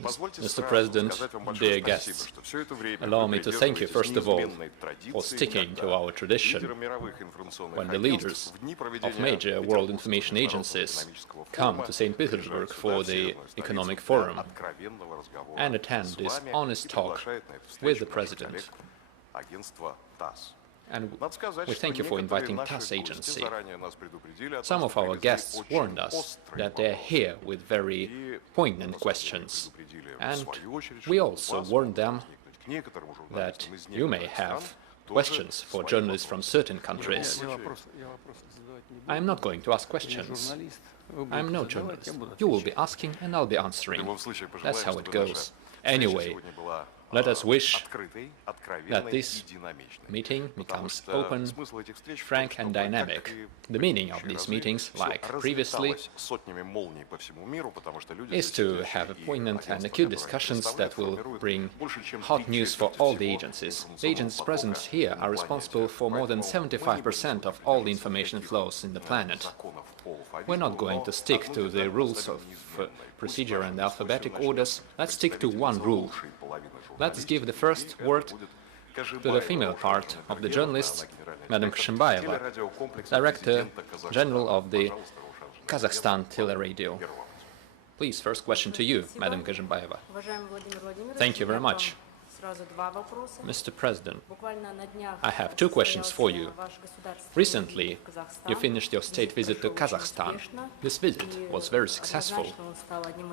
Mr. President, dear guests, allow me to thank you, first of all, for sticking to our tradition when the leaders of major world information agencies come to St. Petersburg for the economic forum and attend this honest talk with the President. And we thank you for inviting tass agency. Some of our guests warned us that they're here with very poignant questions, and we also warned them that you may have questions for journalists from certain countries. I'm not going to ask questions. I'm no journalist. You will be asking and I'll be answering. That's how it goes. Anyway, let us wish that this meeting becomes open, frank and dynamic. The meaning of these meetings, like previously, is to have poignant and acute discussions that will bring hot news for all the agencies. The agents present here are responsible for more than 75% of all the information flows in the planet. We're not going to stick to the rules of procedure and alphabetic orders. Let's stick to one rule. Let's give the first word to the female part of the journalists, Madam Kashimbayeva, Director General of the Kazakhstan Teleradio. Please, first question to you, Madam Kashimbayeva. Thank you very much. Mr. President, I have two questions for you. Recently, you finished your state visit to Kazakhstan. This visit was very successful,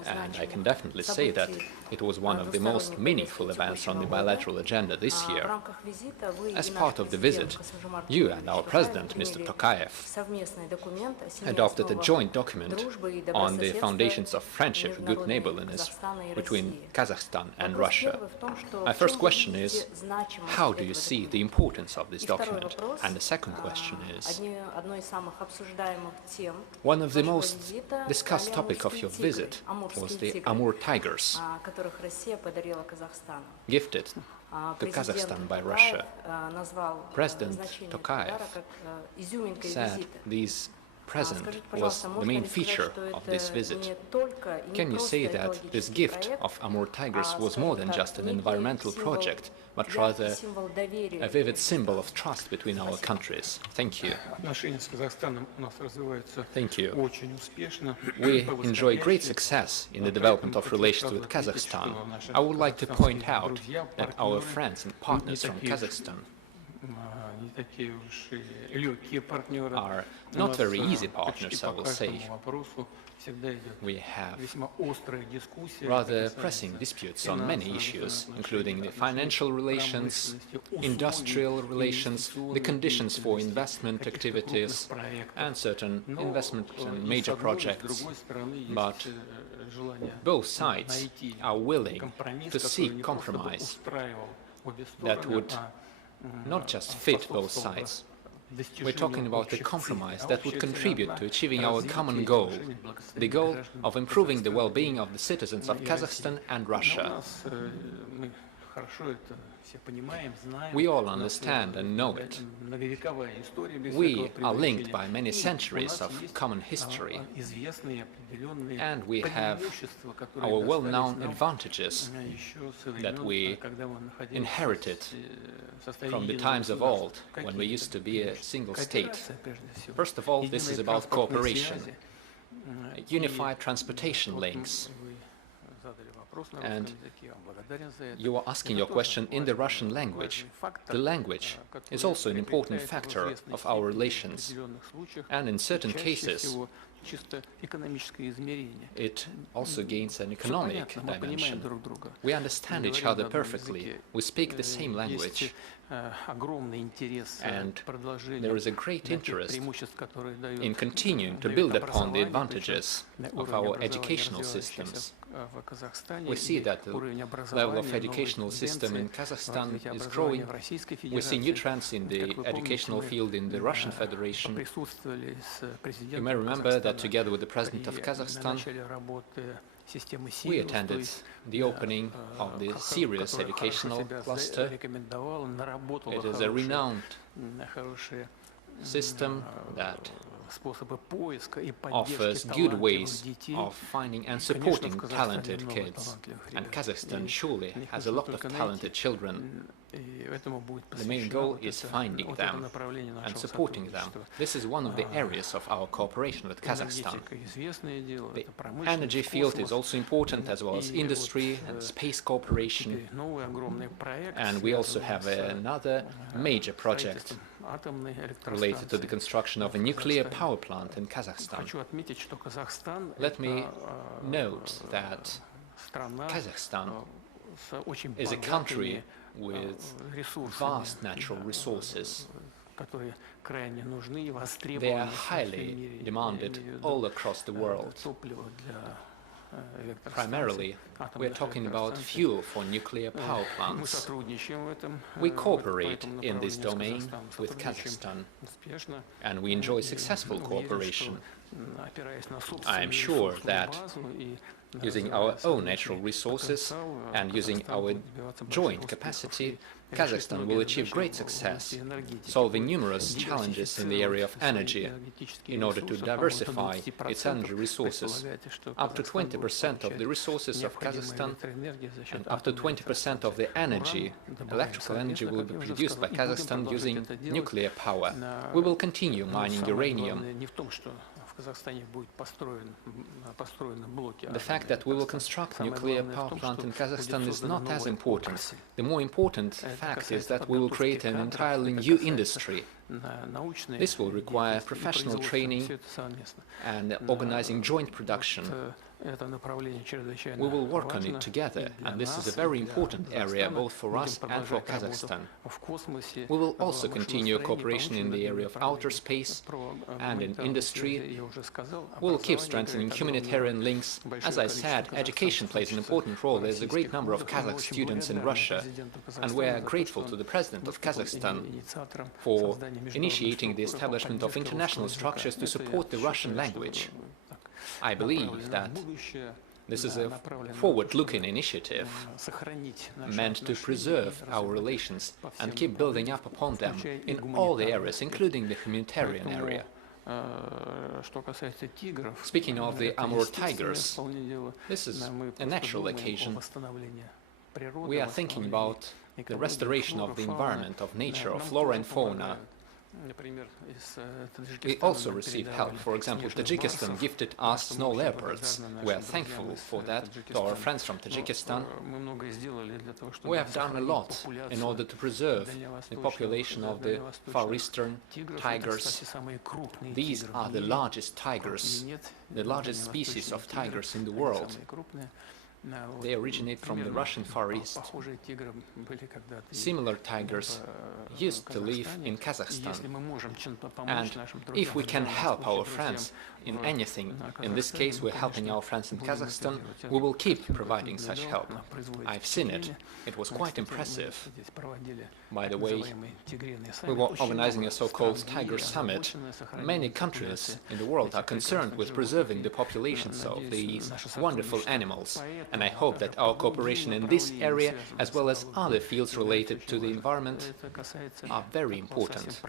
and I can definitely say that it was one of the most meaningful events on the bilateral agenda this year. As part of the visit, you and our President, Mr. Tokayev, adopted a joint document on the foundations of friendship and good neighborliness between Kazakhstan and Russia. My first question is, how do you see the importance of this document? And the second question is, one of the most discussed topics of your visit was the Amur tigers, gifted to Kazakhstan by Russia. President Tokayev said these present was the main feature of this visit. Can you say that this gift of Amur tigers was more than just an environmental project, but rather a vivid symbol of trust between our countries? Thank you. Thank you. We enjoy great success in the development of relations with Kazakhstan. I would like to point out that our friends and partners from Kazakhstan are not very easy partners, I will say. We have rather pressing disputes on many issues, including the financial relations, industrial relations, the conditions for investment activities, and certain investment and major projects. But both sides are willing to seek compromise that would not just fit both sides. We're talking about a compromise that would contribute to achieving our common goal, the goal of improving the well-being of the citizens of Kazakhstan and Russia. We all understand and know it. We are linked by many centuries of common history, and we have our well-known advantages that we inherited from the times of old, when we used to be a single state. First of all, this is about cooperation, unified transportation links. And you are asking your question in the Russian language. The language is also an important factor of our relations, and in certain cases it also gains an economic dimension. We understand each other perfectly, we speak the same language, and there is a great interest in continuing to build upon the advantages of our educational systems. We see that the level of educational system in Kazakhstan is growing. We see new trends in the educational field in the Russian Federation. You may remember that together with the President of Kazakhstan, we attended the opening of the serious educational cluster. It is a renowned system that offers good ways of finding and supporting talented kids. And Kazakhstan surely has a lot of talented children. The main goal is finding them and supporting them. This is one of the areas of our cooperation with Kazakhstan. The energy field is also important, as well as industry and space cooperation. And we also have another major project related to the construction of a nuclear power plant in Kazakhstan. Let me note that Kazakhstan is a country with vast natural resources. They are highly demanded all across the world. Primarily, we are talking about fuel for nuclear power plants. We cooperate in this domain with Kazakhstan, and we enjoy successful cooperation. I am sure that using our own natural resources and using our joint capacity, Kazakhstan will achieve great success, solving numerous challenges in the area of energy in order to diversify its energy resources. Up to 20% of the resources of Kazakhstan and up to 20% of the energy, electrical energy, will be produced by Kazakhstan using nuclear power. We will continue mining uranium. The fact that we will construct a nuclear power plant in Kazakhstan is not as important. The more important fact is that we will create an entirely new industry. This will require professional training and organizing joint production. We will work on it together, and this is a very important area both for us and for Kazakhstan. We will also continue cooperation in the area of outer space and in industry. We will keep strengthening humanitarian links. As I said, education plays an important role. There is a great number of Kazakh students in Russia, and we are grateful to the President of Kazakhstan for initiating the establishment of international structures to support the Russian language. I believe that this is a forward-looking initiative meant to preserve our relations and keep building up upon them in all the areas, including the humanitarian area. Speaking of the Amur tigers, this is a natural occasion. We are thinking about the restoration of the environment, of nature, of flora and fauna. We also receive help. For example, Tajikistan gifted us snow leopards. We are thankful for that to our friends from Tajikistan. We have done a lot in order to preserve the population of the Far Eastern tigers. These are the largest tigers, the largest species of tigers in the world. They originate from the Russian Far East. Similar tigers used to live in Kazakhstan. And if we can help our friends in anything, in this case we're helping our friends in Kazakhstan, we will keep providing such help. I've seen it. It was quite impressive. By the way, we were organizing a so-called Tiger Summit. Many countries in the world are concerned with preserving the populations of these wonderful animals. And I hope that our cooperation in this area, as well as other fields related to the environment, are very important.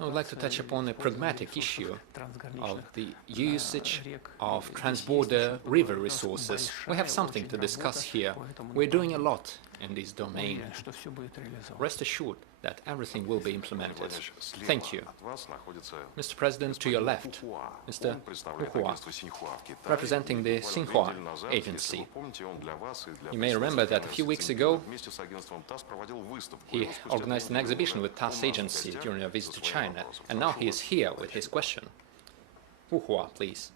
I would like to touch upon a pragmatic issue of the usage of transborder river resources. We have something to discuss here. We're doing a lot in this domain. Rest assured that everything will be implemented. Thank you. Mr. President, to your left, Mr. Huhua, representing the Xinhua agency. You may remember that a few weeks ago he organized an exhibition with tass agency during a visit to China, and now he is here with his question. Huhua, please.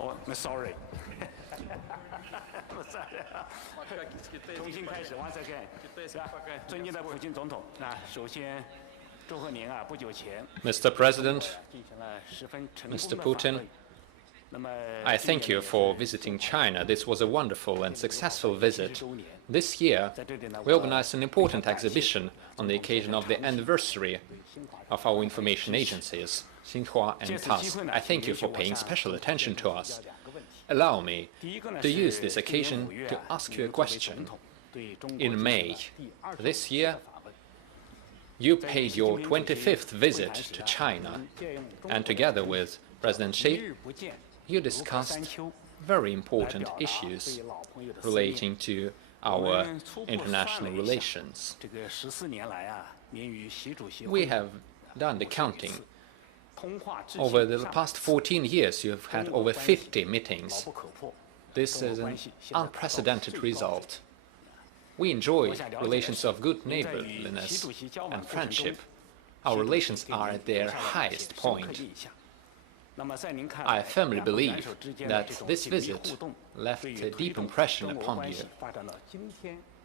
Oh, I'm sorry. 重新开始 ，once again， 尊敬的普京总统，那首先祝贺您啊，不久前 Mr. President, 进行了十分成功 Mr. 的 Putin, 访问 I thank you for visiting China. This was a wonderful and successful visit. This year, we organized an important exhibition on the occasion of the anniversary of our information agencies, Xinhua and TASS. I thank you for paying special attention to us. Allow me to use this occasion to ask you a question. In May this year, you paid your 25th visit to China, and together with President Xi, you discussed very important issues relating to our international relations. We have done the counting. Over the past 14 years, you have had over 50 meetings. This is an unprecedented result. We enjoy relations of good neighborliness and friendship. Our relations are at their highest point. I firmly believe that this visit left a deep impression upon you.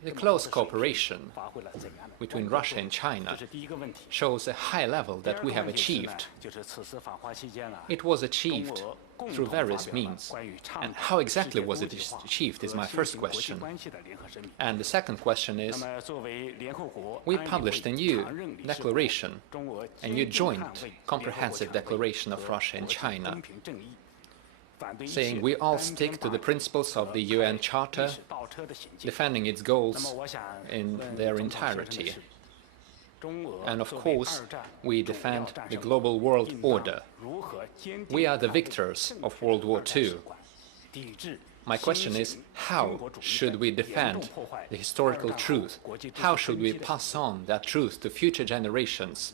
The close cooperation between Russia and China shows a high level that we have achieved. It was achieved through various means. And how exactly was it achieved is my first question. And the second question is, we published a new declaration, a new joint comprehensive declaration of Russia and China, saying we all stick to the principles of the UN Charter, defending its goals in their entirety. And of course, we defend the global world order. We are the victors of World War II. My question is, how should we defend the historical truth? How should we pass on that truth to future generations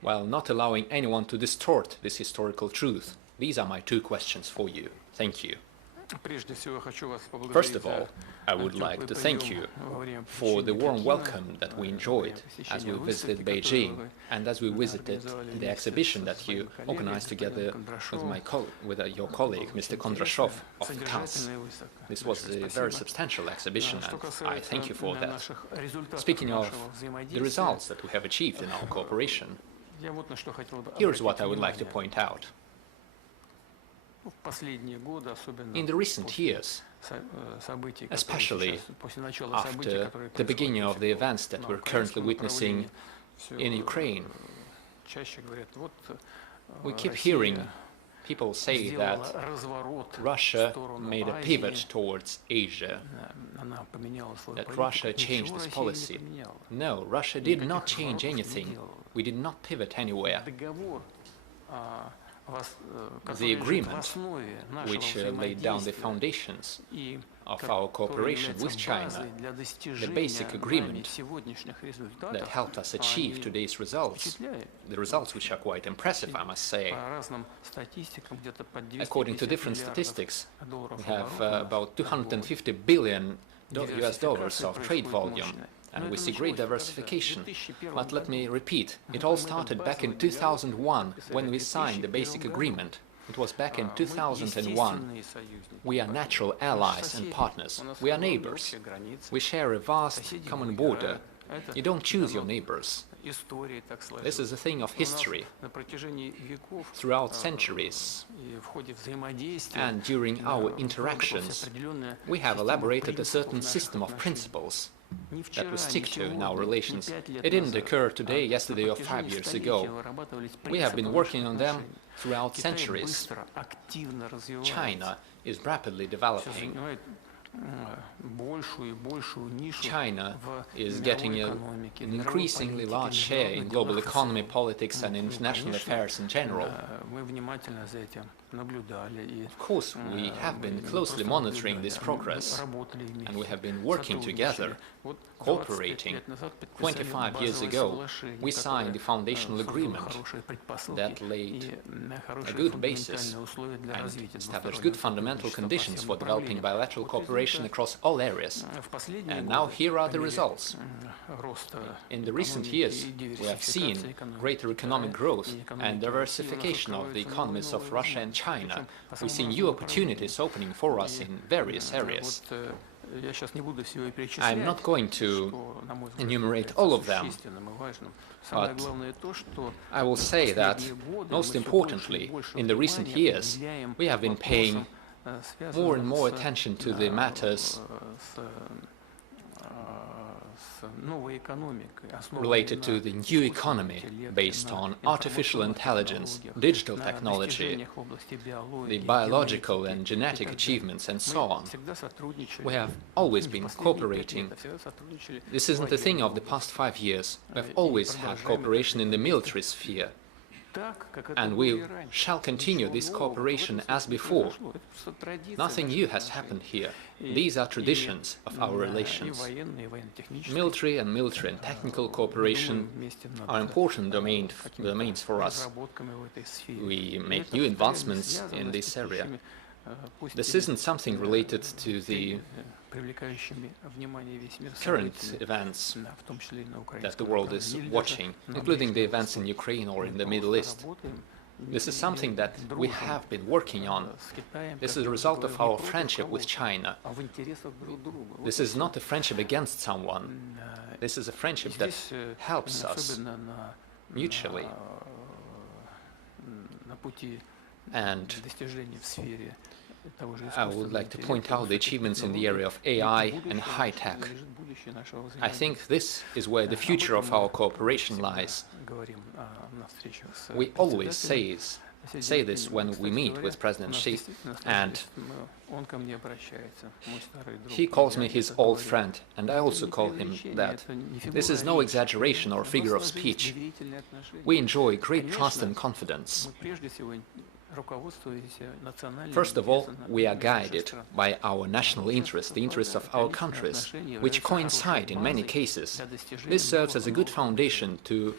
while not allowing anyone to distort this historical truth? These are my two questions for you. Thank you. First of all, I would like to thank you for the warm welcome that we enjoyed as we visited Beijing and as we visited the exhibition that you organized together with your colleague, Mr. Kondrashov of TASS. This was a very substantial exhibition, and I thank you for that. Speaking of the results that we have achieved in our cooperation, here's what I would like to point out. In the recent years, especially after the beginning of the events that we're currently witnessing in Ukraine, we keep hearing people say that Russia made a pivot towards Asia, that Russia changed its policy. No, Russia did not change anything. We did not pivot anywhere. The agreement, which laid down the foundations of our cooperation with China, the basic agreement that helped us achieve today's results, the results which are quite impressive, I must say. According to different statistics, we have about $250 billion US of trade volume, and we see great diversification. But let me repeat, it all started back in 2001 when we signed the basic agreement. It was back in 2001. We are natural allies and partners. We are neighbors. We share a vast common border. You don't choose your neighbors. This is a thing of history. Throughout centuries and during our interactions, we have elaborated a certain system of principles that we stick to in our relations. It didn't occur today, yesterday, or 5 years ago. We have been working on them throughout centuries. China is rapidly developing. China is getting an increasingly large share in global economy, politics, and international affairs in general. Of course, we have been closely monitoring this progress, and we have been working together, cooperating. 25 years ago, we signed the foundational agreement that laid a good basis and established good fundamental conditions for developing bilateral cooperation across all areas. And now here are the results. In the recent years, we have seen greater economic growth and diversification of the economies of Russia and China. We see new opportunities opening for us in various areas. I'm not going to enumerate all of them, but I will say that, most importantly, in the recent years, we have been paying more and more attention to the matters related to the new economy based on artificial intelligence, digital technology, the biological and genetic achievements, and so on. We have always been cooperating. This isn't a thing of the past 5 years. We have always had cooperation in the military sphere. And we shall continue this cooperation as before. Nothing new has happened here. These are traditions of our relations. Military and technical cooperation are important domains for us. We make new advancements in this area. This isn't something related to the current events that the world is watching, including the events in Ukraine or in the Middle East. This is something that we have been working on. This is a result of our friendship with China. This is not a friendship against someone. This is a friendship that helps us mutually. And I would like to point out the achievements in the area of AI and high-tech. I think this is where the future of our cooperation lies. We always say this when we meet with President Xi, and he calls me his old friend, and I also call him that. This is no exaggeration or figure of speech. We enjoy great trust and confidence. First of all, we are guided by our national interests, the interests of our countries, which coincide in many cases. This serves as a good foundation to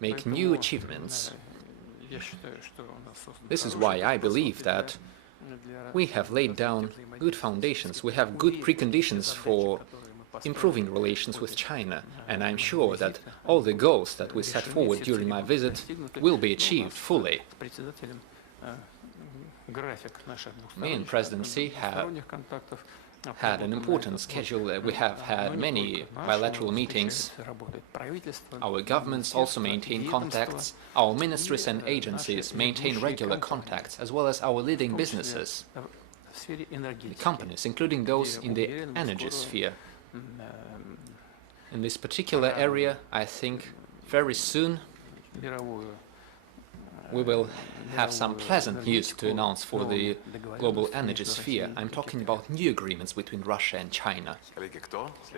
make new achievements. This is why I believe that we have laid down good foundations. We have good preconditions for improving relations with China, and I'm sure that all the goals that we set forward during my visit will be achieved fully. Me and President Xi have had an important schedule. We have had many bilateral meetings. Our governments also maintain contacts. Our ministries and agencies maintain regular contacts, as well as our leading businesses, the companies, including those in the energy sphere. In this particular area, I think very soon we will have some pleasant news to announce for the global energy sphere. I'm talking about new agreements between Russia and China.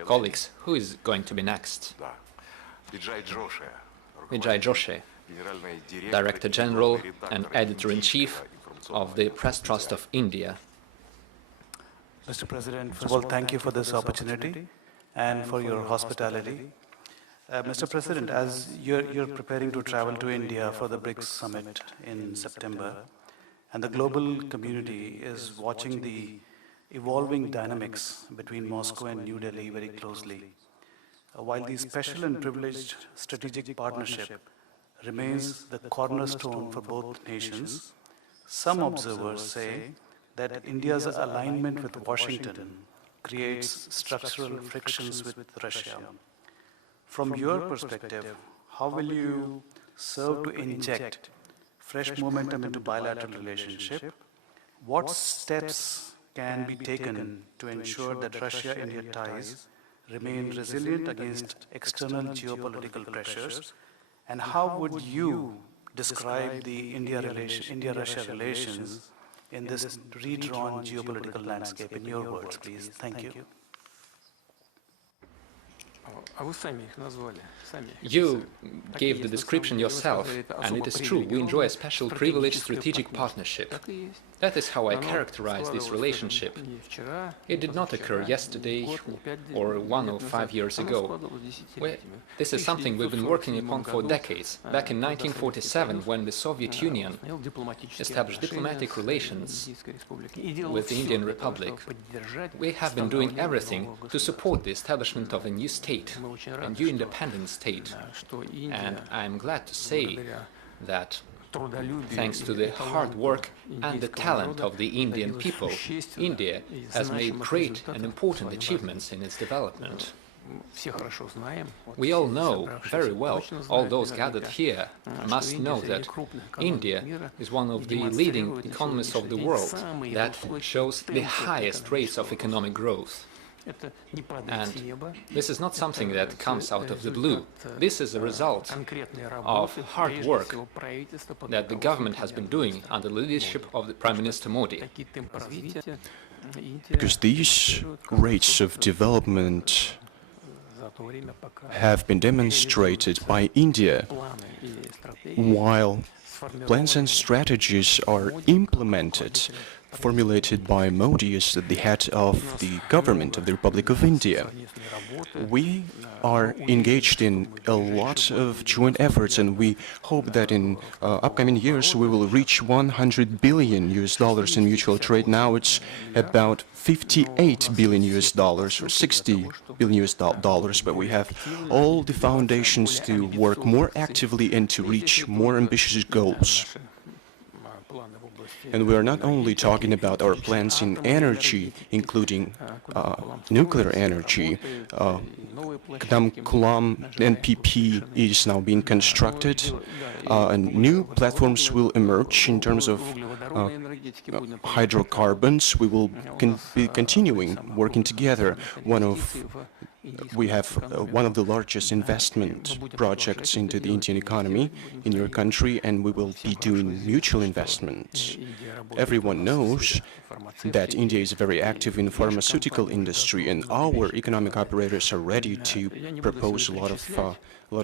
Colleagues, who is going to be next? Vijay Joshi, Director General and Editor-in-Chief of the Press Trust of India. Mr. President, first of all, thank you for this opportunity and for your hospitality. Mr. President, as you're preparing to travel to India for the BRICS summit in September, and the global community is watching the evolving dynamics between Moscow and New Delhi very closely, while the special and privileged strategic partnership remains the cornerstone for both nations, some observers say that India's alignment with Washington creates structural frictions with Russia. From your perspective, how will you serve to inject fresh momentum into bilateral relationship? What steps can be taken to ensure that Russia-India ties remain resilient against external geopolitical pressures? And how would you describe the India-Russia relations in this redrawn geopolitical landscape in your words, please? Thank you. You gave the description yourself, and it is true, we enjoy a special privileged strategic partnership. That is how I characterize this relationship. It did not occur yesterday or 1 or 5 years ago. This is something we've been working upon for decades. Back in 1947, when the Soviet Union established diplomatic relations with the Indian Republic, we have been doing everything to support the establishment of a new state, a new independent state. And I'm glad to say that Thanks to the hard work and the talent of the Indian people, India has made great and important achievements in its development. We all know very well, all those gathered here must know that India is one of the leading economies of the world that shows the highest rates of economic growth. And this is not something that comes out of the blue. This is a result of hard work that the government has been doing under the leadership of the Prime Minister Modi. Because these rates of development have been demonstrated by India, while plans and strategies are implemented, formulated by Modi as the head of the government of the Republic of India. We are engaged in a lot of joint efforts, and we hope that in upcoming years we will reach $100 billion in mutual trade. Now it's about $58 billion or $60 billion, but we have all the foundations to work more actively and to reach more ambitious goals. And we are not only talking about our plans in energy, including nuclear energy. Kulam NPP is now being constructed, and new platforms will emerge in terms of hydrocarbons. We will be continuing working together. We have one of the largest investment projects into the Indian economy in your country, and we will be doing mutual investments. Everyone knows that India is very active in the pharmaceutical industry, and our economic operators are ready to propose a lot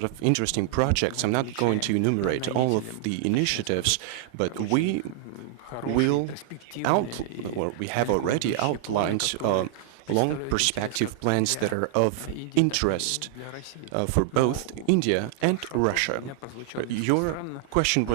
of interesting projects. I'm not going to enumerate all of the initiatives, but we have already outlined long perspective plans that are of interest for both India and Russia. Your question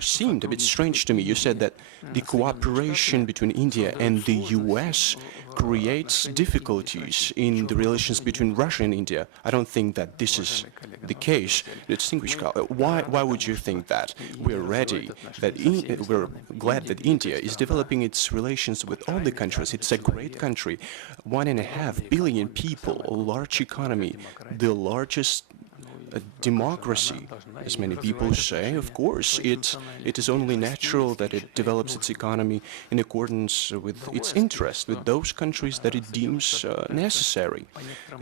seemed a bit strange to me. You said that the cooperation between India and the US creates difficulties in the relations between Russia and India. I don't think that this is the case. Distinguished colleague, why would you think that? We're ready, we're glad that India is developing its relations with all the countries. It's a great country. 1.5 billion people, a large economy, the largest democracy, as many people say. Of course, it is only natural that it develops its economy in accordance with its interest, with those countries that it deems necessary.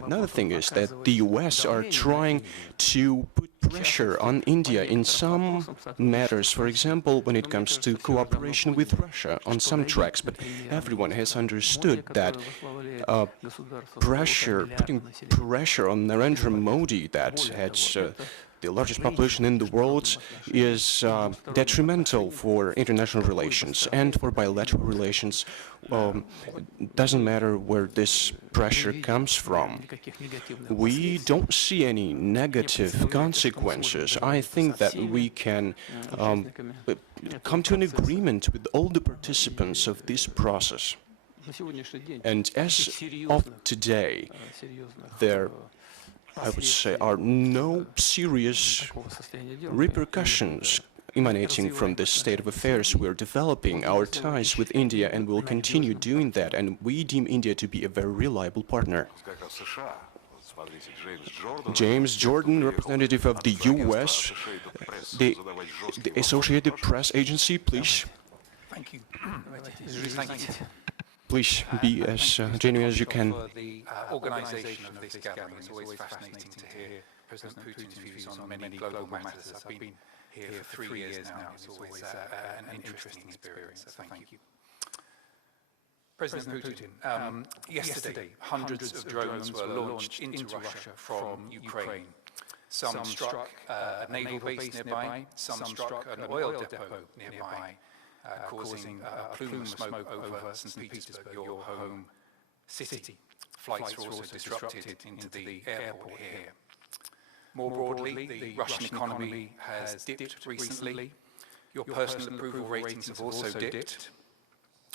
Another thing is that the US are trying to put pressure on India in some matters, for example, when it comes to cooperation with Russia on some tracks, but everyone has understood that putting pressure on Narendra Modi, that has the largest population in the world, is detrimental for international relations and for bilateral relations. It doesn't matter where this pressure comes from. We don't see any negative consequences. I think that we can come to an agreement with all the participants of this process. And as of today, there, I would say, are no serious repercussions emanating from this state of affairs. We're developing our ties with India, and we'll continue doing that, and we deem India to be a very reliable partner. James Jordan, representative of the US, the Associated Press Agency, please. Thank you. Please be as genuine as you can. The organisation of this gathering is always fascinating to hear President Putin's views on many global matters. I've been here for 3 years now. It's always an interesting experience, so thank you. President Putin, yesterday hundreds of drones were launched into Russia from Ukraine. Some struck a naval base nearby, some struck an oil depot nearby, causing a plume of smoke over St. Petersburg, your home city. Flights were also disrupted into the airport here. More broadly, the Russian economy has dipped recently. Your personal approval ratings have also dipped.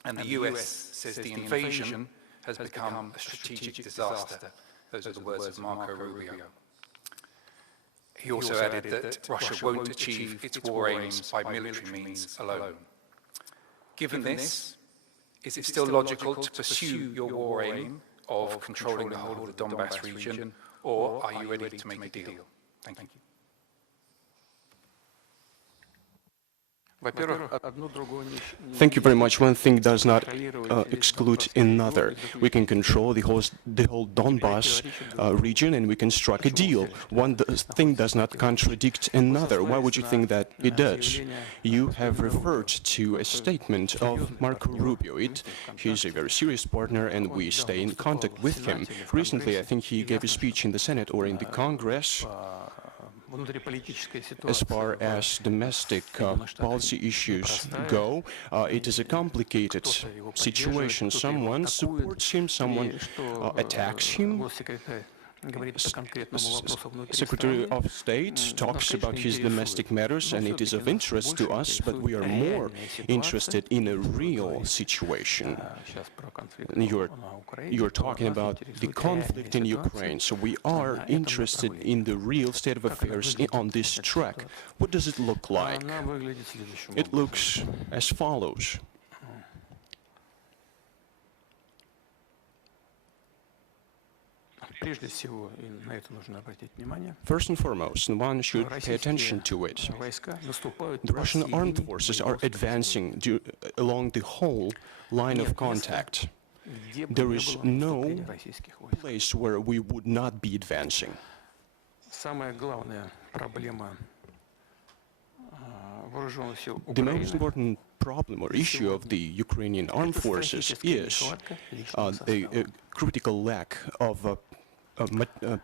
And the US says the invasion has become a strategic disaster. Those are the words of Marco Rubio. He also added that Russia won't achieve its war aims by military means alone. Given this, is it still logical to pursue your war aim of controlling the whole of the Donbass region, or are you ready to make a deal? Thank you. Thank you very much. One thing does not exclude another. We can control the whole Donbass region, and we can strike a deal. One thing does not contradict another. Why would you think that it does? You have referred to a statement of Marco Rubio. He's a very serious partner, and we stay in contact with him. Recently, I think he gave a speech in the Senate or in the Congress. As far as domestic policy issues go, it is a complicated situation. Someone supports him, someone attacks him. Secretary of State talks about his domestic matters, and it is of interest to us, but we are more interested in a real situation. You're talking about the conflict in Ukraine, so we are interested in the real state of affairs on this track. What does it look like? It looks as follows. First and foremost, one should pay attention to it. The Russian armed forces are advancing along the whole line of contact. There is no place where we would not be advancing. The most important problem or issue of the Ukrainian armed forces is a critical lack of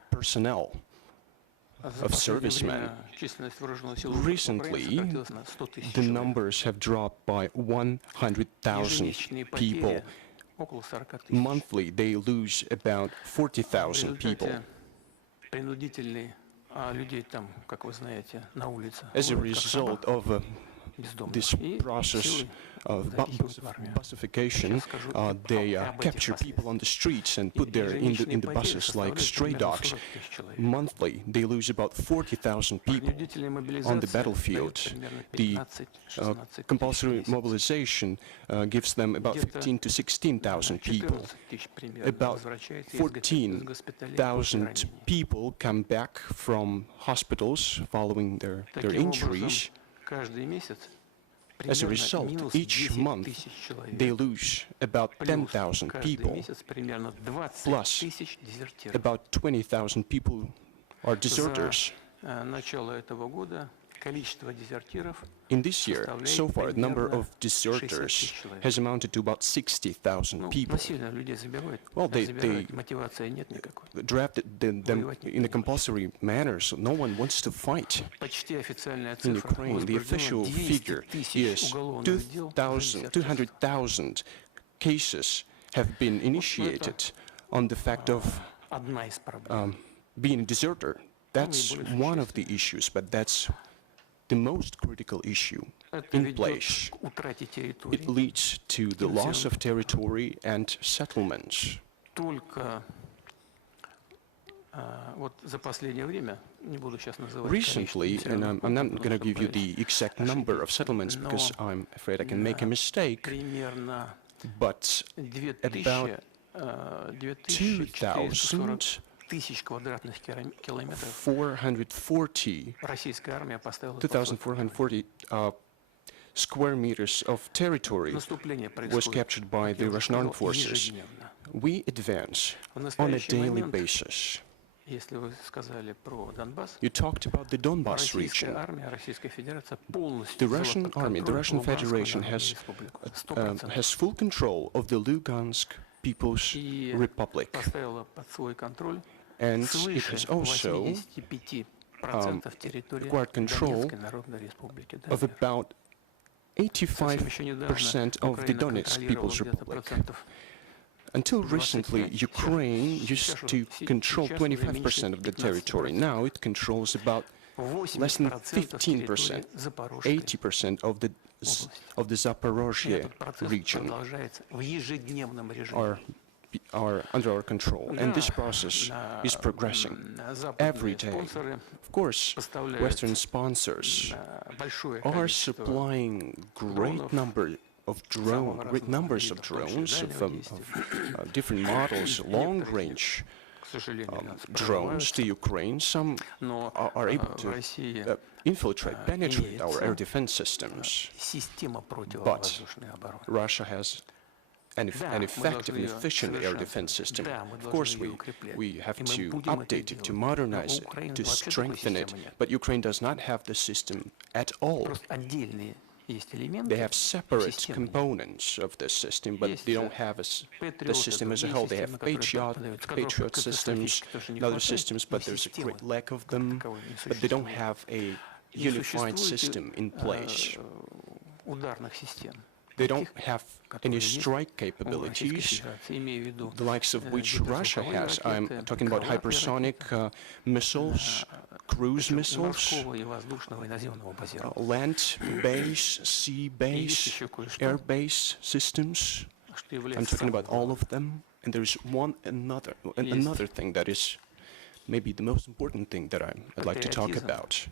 personnel, of servicemen. Recently, the numbers have dropped by 100,000 people. Monthly, they lose about 40,000 people. As a result of this process of busification, they capture people on the streets and put them in the buses like stray dogs. Monthly, they lose about 40,000 people on the battlefield. The compulsory mobilization gives them about 15,000 to 16,000 people. About 14,000 people come back from hospitals following their injuries. As a result, each month they lose about 10,000 people, plus about 20,000 people are deserters. In this year, so far, the number of deserters has amounted to about 60,000 people. Well, they drafted them in a compulsory manner, so no one wants to fight. In Ukraine, the official figure is 200,000 cases have been initiated on the fact of being a deserter. That's one of the issues, but that's the most critical issue in place. It leads to the loss of territory and settlements. Recently, and I'm not going to give you the exact number of settlements because I'm afraid I can make a mistake, but about 2,440 square meters of territory was captured by the Russian armed forces. We advance on a daily basis. You talked about the Donbass region. The Russian army, the Russian Federation has full control of the Lugansk People's Republic. And it has also acquired control of about 85% of the Donetsk People's Republic. Until recently, Ukraine used to control 25% of the territory. Now it controls about less than 15%, 80% of the Zaporozhye region are under our control, and this process is progressing every day. Of course, Western sponsors are supplying great numbers of drones, of different models, long-range drones to Ukraine. Some are able to penetrate our air defense systems. But Russia has an effective and efficient air defense system. Of course, we have to update it, to modernize it, to strengthen it, but Ukraine does not have the system at all. They have separate components of the system, but they don't have the system as a whole. They have Patriot systems and other systems, but there's a great lack of them. But they don't have a unified system in place. They don't have any strike capabilities, the likes of which Russia has. I'm talking about hypersonic missiles, cruise missiles, land-based, sea-based, air-based systems. I'm talking about all of them. And there's another thing that is maybe the most important thing that I'd like to talk about.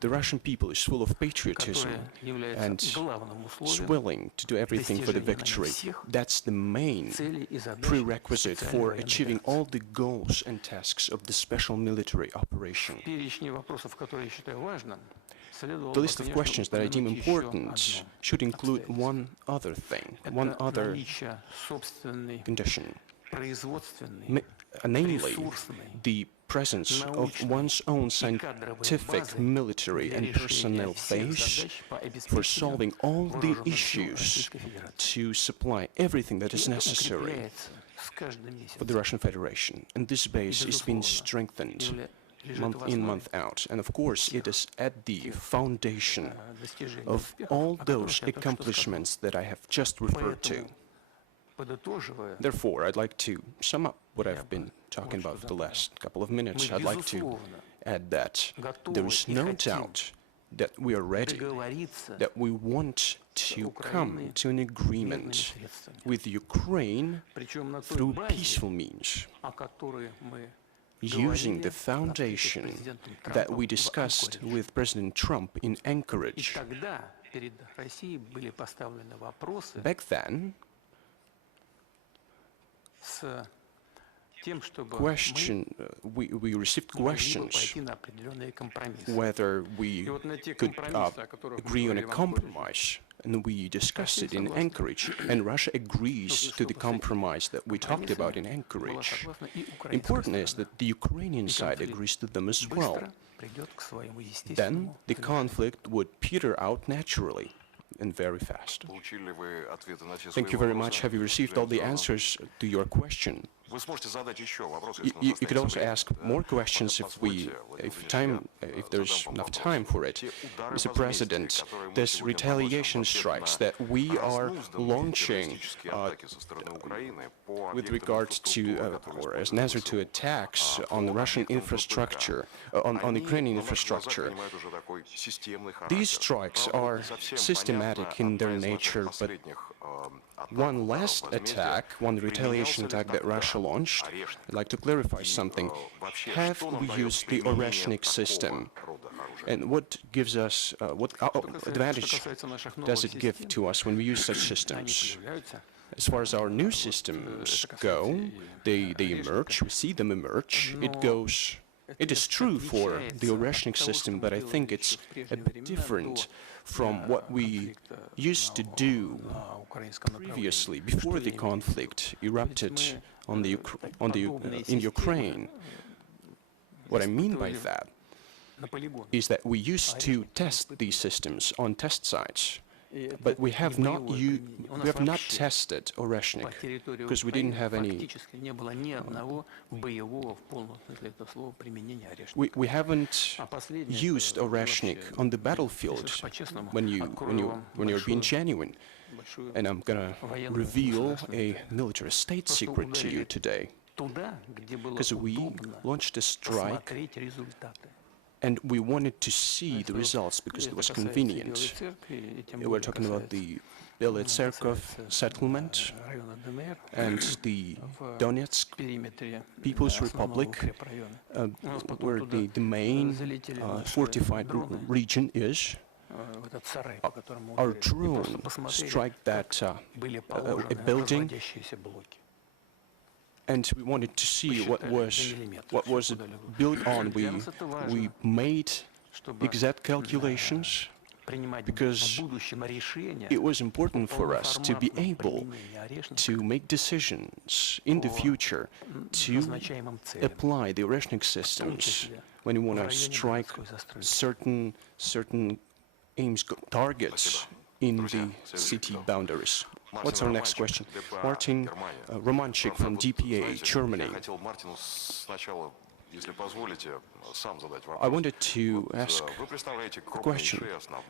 The Russian people is full of patriotism and is willing to do everything for the victory. That's the main prerequisite for achieving all the goals and tasks of the special military operation. The list of questions that I deem important should include one other thing, one other condition, namely the presence of one's own scientific, military and personnel base for solving all the issues to supply everything that is necessary for the Russian Federation. And this base is being strengthened month in, month out. And of course, it is at the foundation of all those accomplishments that I have just referred to. Therefore, I'd like to sum up what I've been talking about for the last couple of minutes. I'd like to add that there is no doubt that we are ready, that we want to come to an agreement with Ukraine through peaceful means, using the foundation that we discussed with President Trump in Anchorage. Back then, we received questions whether we could agree on a compromise, and we discussed it in Anchorage, and Russia agrees to the compromise that we talked about in Anchorage. Important is that the Ukrainian side agrees to them as well. Then the conflict would peter out naturally and very fast. Thank you very much. Have you received all the answers to your question? You could also ask more questions if there's enough time for it. Mr. President, this retaliation strikes that we are launching with regard to, or as an answer to attacks on the Russian infrastructure, on Ukrainian infrastructure, these strikes are systematic in their nature, but one last attack, one retaliation attack that Russia launched, I'd like to clarify something. Have we used the Oreshnik system? And what gives us, what advantage does it give to us when we use such systems? As far as our new systems go, they emerge, we see them emerge, it is true for the Oreshnik system, but I think it's a bit different from what we used to do previously, before the conflict erupted in Ukraine. What I mean by that is that we used to test these systems on test sites, but we have not tested Oreshnik because we didn't have any. We haven't used Oreshnik on the battlefield when you're being genuine. And I'm gonna reveal a military state secret to you today, because we launched a strike and we wanted to see the results because it was convenient. We're talking about the Belitserkov settlement and the Donetsk People's Republic, where the main fortified region is. Our drone struck that a building, and we wanted to see what was it built on. We made exact calculations because it was important for us to be able to make decisions in the future to apply the rationing systems when we want to strike certain targets in the city boundaries. What's our next question? Martin Romanchik from DPA, Germany. I wanted to ask a question.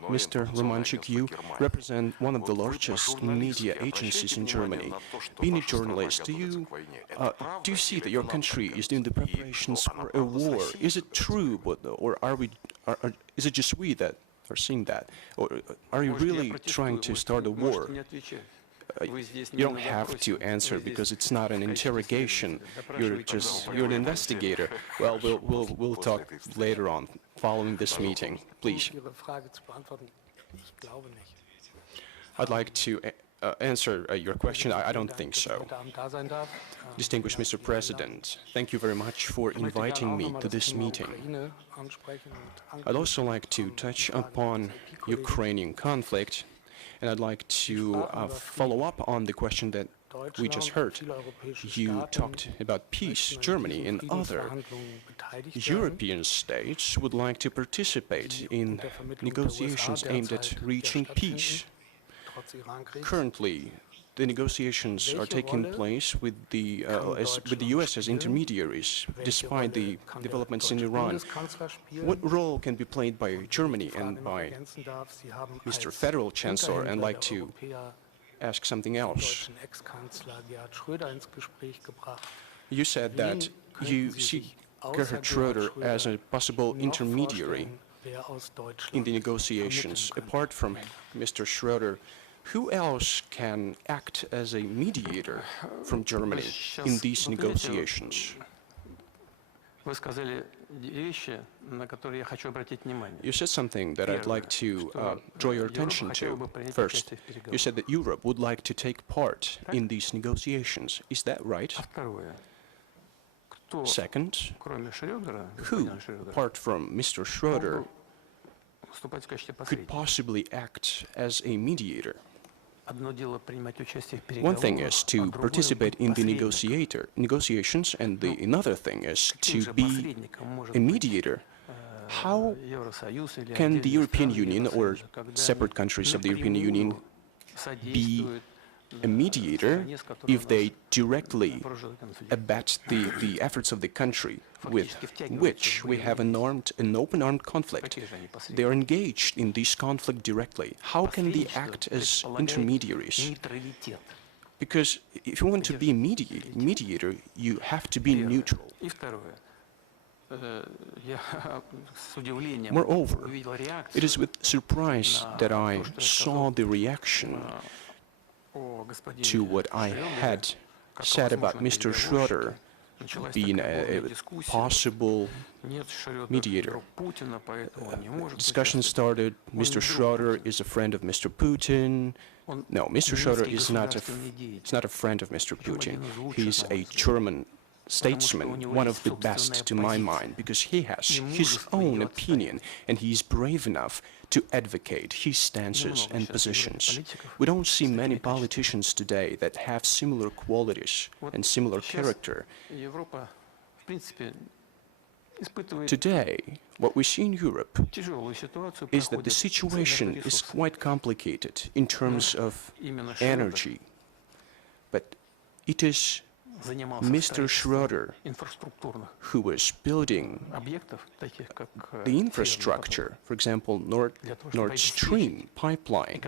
Mr. Romanchik, you represent one of the largest media agencies in Germany. Being a journalist, do you see that your country is doing the preparations for a war? Is it true, or is it just we that are seeing that? Or are you really trying to start a war? You don't have to answer because it's not an interrogation. You're an investigator. Well, we'll talk later on, following this meeting. Please. I'd like to answer your question. I don't think so. Distinguished Mr. President, thank you very much for inviting me to this meeting. I'd also like to touch upon Ukrainian conflict, and I'd like to follow up on the question that we just heard. You talked about peace. Germany and other European states would like to participate in negotiations aimed at reaching peace. Currently, the negotiations are taking place with the U.S. as intermediaries, despite the developments in Iran. What role can be played by Germany and by Mr. Federal Chancellor? And I'd like to ask something else. You said that you see Gerhard Schröder as a possible intermediary in the negotiations. Apart from Mr. Schröder, who else can act as a mediator from Germany in these negotiations? You said something that I'd like to draw your attention to. First, you said that Europe would like to take part in these negotiations. Is that right? Second, who, apart from Mr. Schröder, could possibly act as a mediator? One thing is to participate in the negotiations, and another thing is to be a mediator. How can the European Union or separate countries of the European Union be a mediator if they directly abet the efforts of the country with which we have an open armed conflict? They are engaged in this conflict directly. How can they act as intermediaries? Because if you want to be a mediator, you have to be neutral. Moreover, it is with surprise that I saw the reaction to what I had said about Mr. Schröder being a possible mediator. Discussion started. Mr. Schröder is a friend of Mr. Putin. No, Mr. Schröder is not a friend of Mr. Putin. He's a German statesman, one of the best to my mind, because he has his own opinion and he's brave enough to advocate his stances and positions. We don't see many politicians today that have similar qualities and similar character. Today, what we see in Europe is that the situation is quite complicated in terms of energy, but it is Mr. Schröder, who was building the infrastructure, for example, Nord Stream pipeline.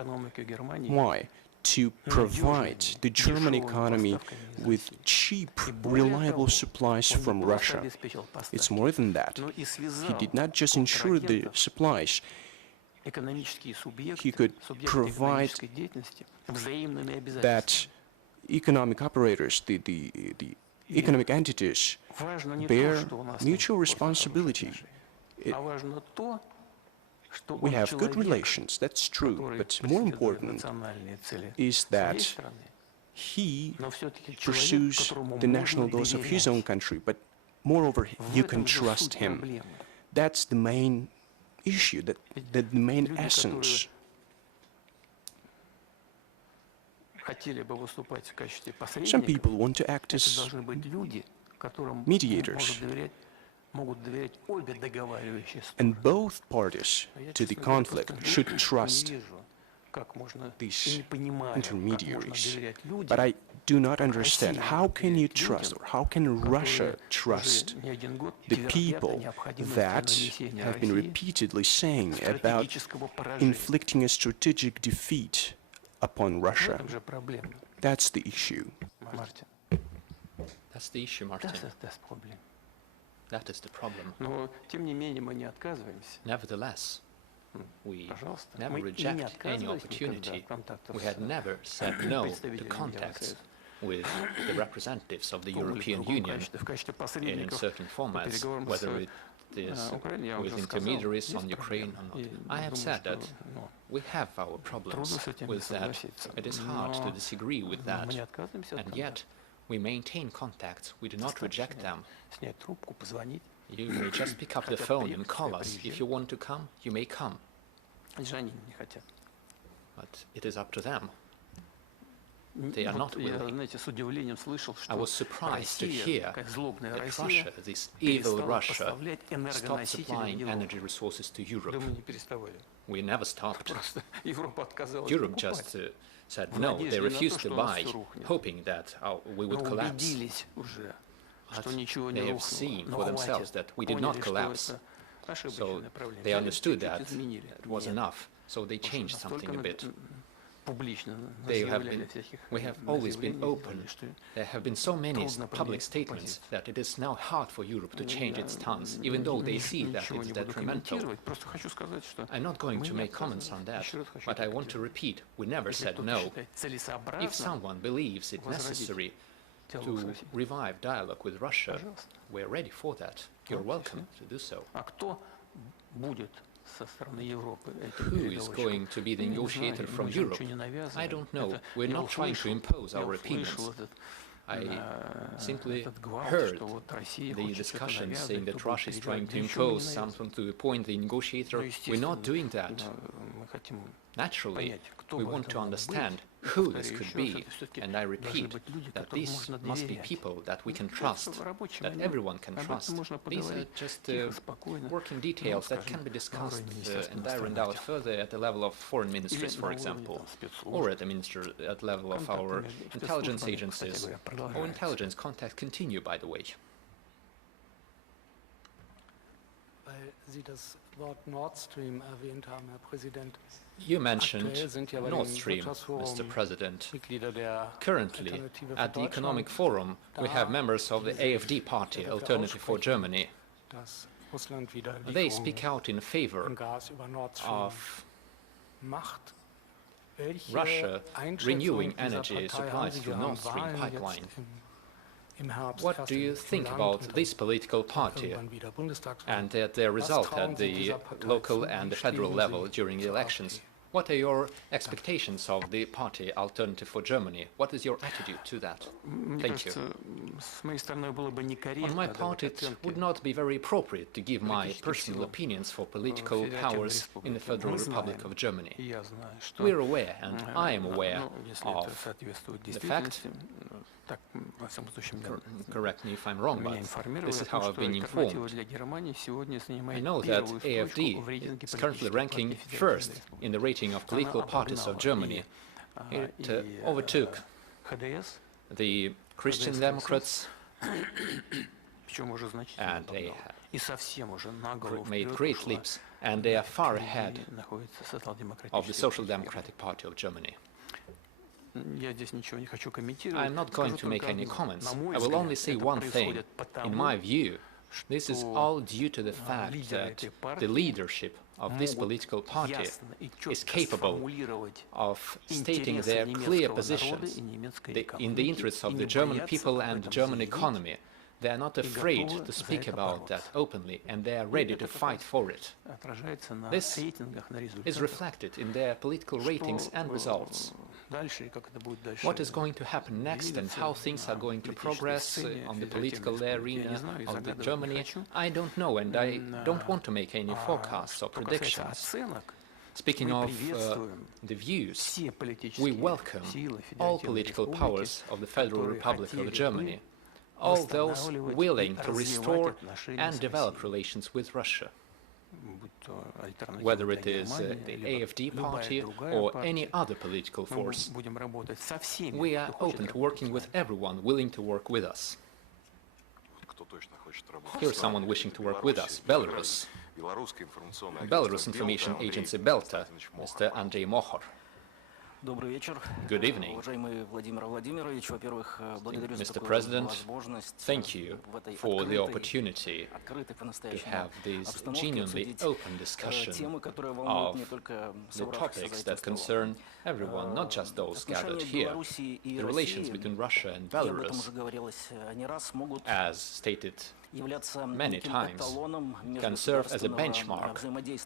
Why? To provide the German economy with cheap, reliable supplies from Russia. It's more than that. He did not just ensure the supplies, he could provide that economic operators, the economic entities, bear mutual responsibility. We have good relations, that's true, but more important is that he pursues the national goals of his own country, but moreover, you can trust him. That's the main issue, the main essence. Some people want to act as mediators, and both parties to the conflict should trust these intermediaries. But I do not understand, how can you trust, or how can Russia trust the people that have been repeatedly saying about inflicting a strategic defeat upon Russia? That's the issue. That's the issue, Martin. That is the problem. Nevertheless, we never reject any opportunity. We had never said no to contacts with the representatives of the European Union in certain formats, whether it is with intermediaries on Ukraine or not. I have said that we have our problems with that. It is hard to disagree with that, and yet we maintain contacts. We do not reject them. You may just pick up the phone and call us. If you want to come, you may come. But it is up to them. They are not willing. I was surprised to hear that Russia, this evil Russia, stopped supplying energy resources to Europe. We never stopped. Europe just said no, they refused to buy, hoping that we would collapse. But they have seen for themselves that we did not collapse. So they understood that it was enough. So they changed something a bit. We have always been open. There have been so many public statements that it is now hard for Europe to change its stance, even though they see that it's detrimental. I'm not going to make comments on that, but I want to repeat, we never said no. If someone believes it necessary to revive dialogue with Russia, we're ready for that. You're welcome to do so. Who is going to be the negotiator from Europe? I don't know. We're not trying to impose our opinions. I simply heard the discussion saying that Russia is trying to impose something to appoint the negotiator. We're not doing that. Naturally, we want to understand who this could be, and I repeat that these must be people that we can trust, that everyone can trust. These are just working details that can be discussed and ironed out further at the level of foreign ministries, for example, or at the level of our intelligence agencies. Our intelligence contacts continue, by the way. You mentioned Nord Stream, Mr. President. Currently, at the Economic Forum, we have members of the AfD party, Alternative for Germany. They speak out in favor of Russia renewing energy supplies through Nord Stream pipeline. What do you think about this political party and their result at the local and the federal level during the elections? What are your expectations of the party Alternative for Germany? What is your attitude to that? Thank you. On my part, it would not be very appropriate to give my personal opinions for political powers in the Federal Republic of Germany. We're aware, and I am aware of the fact. Correct me if I'm wrong, but this is how I've been informed. I know that AfD is currently ranking first in the rating of political parties of Germany. It overtook the Christian Democrats, and they made great leaps, and they are far ahead of the Social Democratic Party of Germany. I'm not going to make any comments. I will only say one thing. In my view, this is all due to the fact that the leadership of this political party is capable of stating their clear positions in the interests of the German people and the German economy. They are not afraid to speak about that openly, and they are ready to fight for it. This is reflected in their political ratings and results. What is going to happen next and how things are going to progress on the political arena of Germany, I don't know, and I don't want to make any forecasts or predictions. Speaking of the views, we welcome all political powers of the Federal Republic of Germany, all those willing to restore and develop relations with Russia. Whether it is the AfD party or any other political force, we are open to working with everyone willing to work with us. Here's someone wishing to work with us, Belarus. Belarus Information Agency Belta, Mr. Andrei Mohor. Good evening. Mr. President, thank you for the opportunity to have this genuinely open discussion of the topics that concern everyone, not just those gathered here. The relations between Russia and Belarus, as stated many times, can serve as a benchmark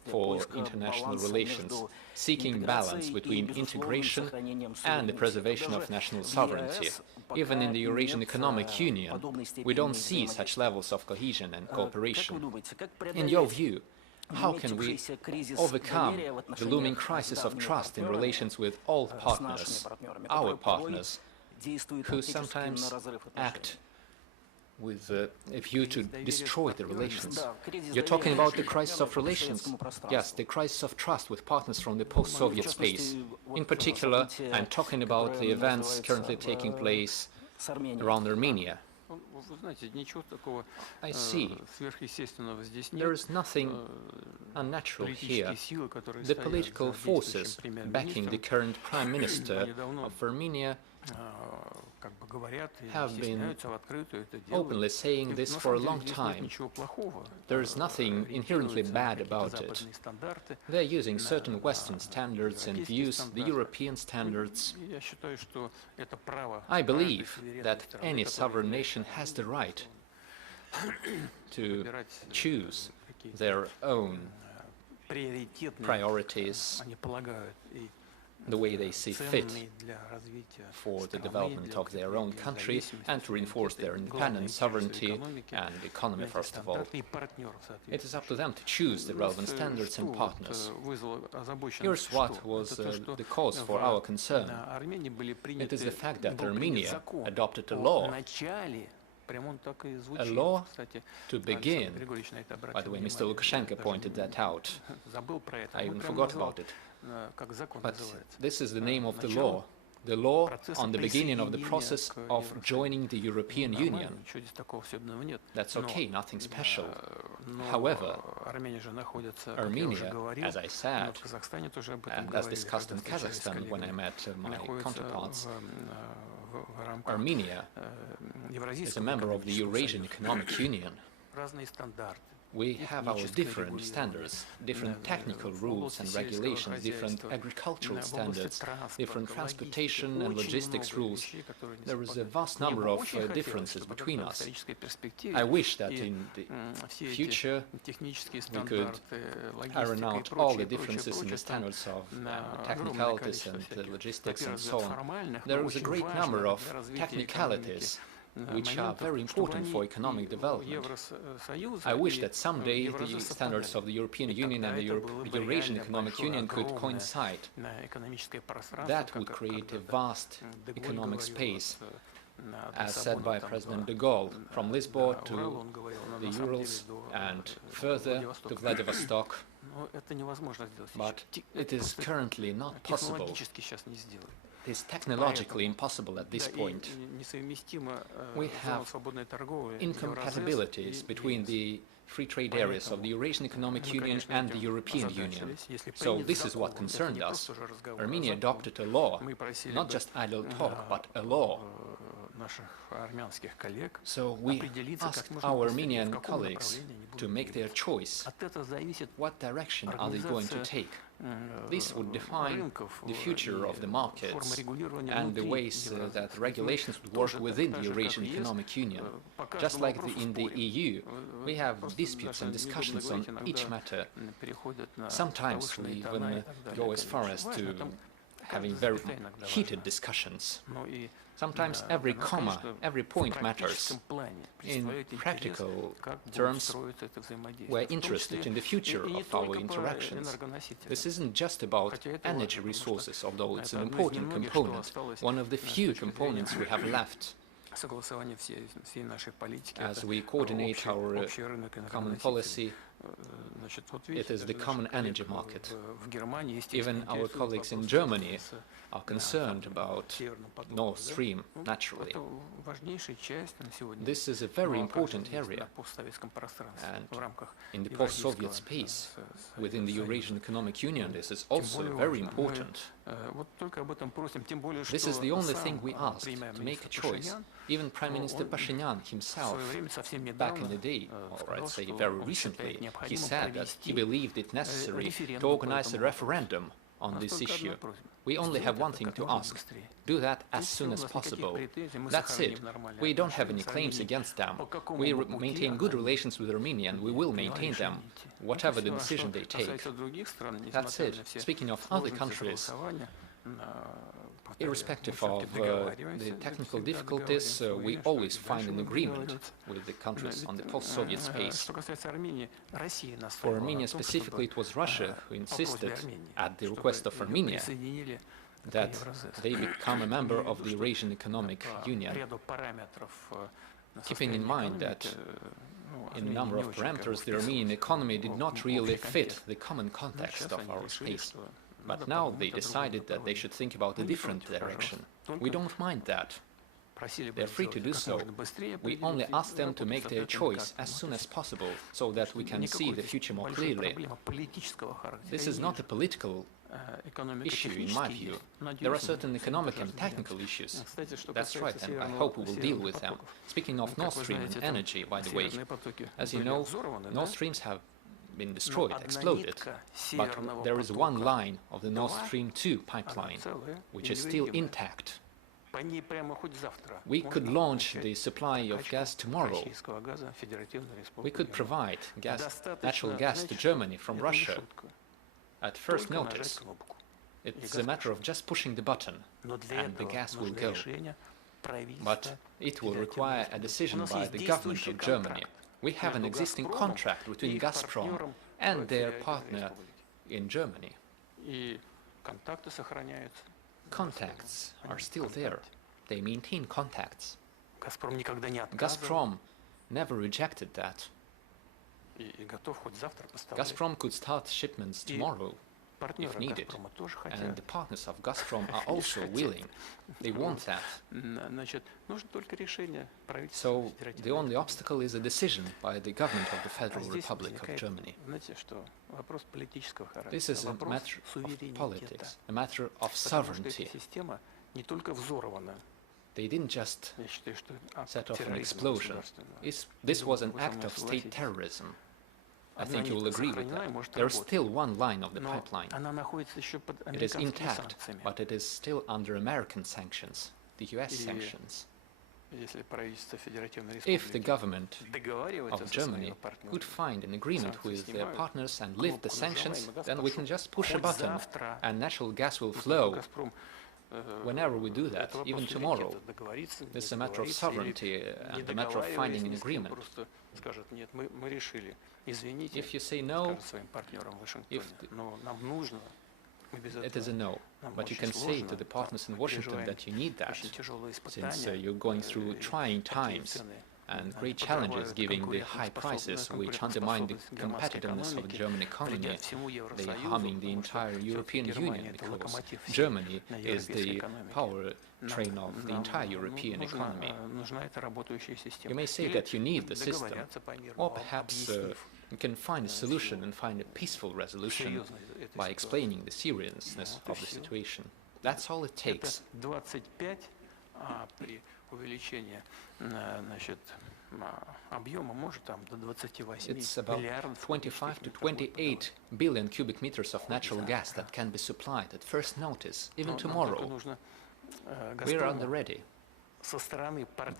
for international relations, seeking balance between integration and the preservation of national sovereignty. Even in the Eurasian Economic Union, we don't see such levels of cohesion and cooperation. In your view, how can we overcome the looming crisis of trust in relations with all partners, our partners, who sometimes act with a view to destroy the relations? You're talking about the crisis of relations? Yes, the crisis of trust with partners from the post-Soviet space. In particular, I'm talking about the events currently taking place around Armenia. I see. There is nothing unnatural here. The political forces backing the current Prime Minister of Armenia have been openly saying this for a long time. There is nothing inherently bad about it. They're using certain Western standards and views the European standards. I believe that any sovereign nation has the right to choose their own priorities the way they see fit for the development of their own country and to reinforce their independence, sovereignty and economy, first of all. It is up to them to choose the relevant standards and partners. Here's what was the cause for our concern. It is the fact that Armenia adopted a law to begin. By the way, Mr. Lukashenko pointed that out. I even forgot about it. But this is the name of the law on the beginning of the process of joining the European Union. That's okay, nothing special. However, Armenia, as I said, and as discussed in Kazakhstan when I met my counterparts, Armenia is a member of the Eurasian Economic Union. We have our different standards, different technical rules and regulations, different agricultural standards, different transportation and logistics rules. There is a vast number of differences between us. I wish that in the future we could iron out all the differences in the standards of technicalities and logistics and so on. There is a great number of technicalities which are very important for economic development. I wish that someday the standards of the European Union and the Eurasian Economic Union could coincide. That would create a vast economic space, as said by President de Gaulle, from Lisbon to the Urals and further to Vladivostok. But it is currently not possible. It is technologically impossible at this point. We have incompatibilities between the free trade areas of the Eurasian Economic Union and the European Union. So this is what concerned us. Armenia adopted a law, not just idle talk, but a law So we asked our Armenian colleagues to make their choice. What direction are they going to take? This would define the future of the markets and the ways that regulations would work within the Eurasian Economic Union. Just like in the EU, we have disputes and discussions on each matter. Sometimes we even go as far as to having very heated discussions. Sometimes every comma, every point matters. In practical terms, we're interested in the future of our interactions. This isn't just about energy resources, although it's an important component, one of the few components we have left. As we coordinate our common policy, it is the common energy market. Even our colleagues in Germany are concerned about Nord Stream, naturally. This is a very important area, and in the post-Soviet space, within the Eurasian Economic Union, this is also very important. This is the only thing we asked, to make a choice. Even Prime Minister Pashinyan himself, back in the day, or I'd say very recently, he said that he believed it necessary to organize a referendum on this issue. We only have one thing to ask: do that as soon as possible. That's it. We don't have any claims against them. We maintain good relations with Armenia, and we will maintain them, whatever the decision they take. That's it. Speaking of other countries, irrespective of the technical difficulties, we always find an agreement with the countries on the post-Soviet space. For Armenia specifically, it was Russia who insisted, at the request of Armenia, that they become a member of the Eurasian Economic Union, keeping in mind that in a number of parameters the Armenian economy did not really fit the common context of our space. But now they decided that they should think about a different direction. We don't mind that. They're free to do so. We only ask them to make their choice as soon as possible, so that we can see the future more clearly. This is not a political issue, in my view. There are certain economic and technical issues. That's right, and I hope we will deal with them. Speaking of Nord Stream and energy, by the way, as you know, Nord Streams have been destroyed, exploded, but there is one line of the Nord Stream 2 pipeline which is still intact. We could launch the supply of gas tomorrow. We could provide natural gas to Germany from Russia at first notice. It's a matter of just pushing the button and the gas will go. But it will require a decision by the government of Germany. We have an existing contract between Gazprom and their partner in Germany. Contacts are still there. They maintain contacts. Gazprom never rejected that. Gazprom could start shipments tomorrow if needed, and the partners of Gazprom are also willing. They want that. So the only obstacle is a decision by the government of the Federal Republic of Germany. This is a matter of politics, a matter of sovereignty. They didn't just set off an explosion. This was an act of state terrorism. I think you will agree with that. There is still one line of the pipeline. It is intact, but it is still under American sanctions, the US sanctions. If the government of Germany could find an agreement with their partners and lift the sanctions, then we can just push a button and natural gas will flow. Whenever we do that, even tomorrow, this is a matter of sovereignty and a matter of finding an agreement. If you say no, it is a no. But you can say to the partners in Washington that you need that, since you're going through trying times and great challenges, given the high prices which undermine the competitiveness of the German economy. They are harming the entire European Union, because Germany is the power train of the entire European economy. You may say that you need the system, or perhaps you can find a solution and find a peaceful resolution by explaining the seriousness of the situation. That's all it takes. It's about 25 to 28 billion cubic meters of natural gas that can be supplied at first notice, even tomorrow. We are on the ready.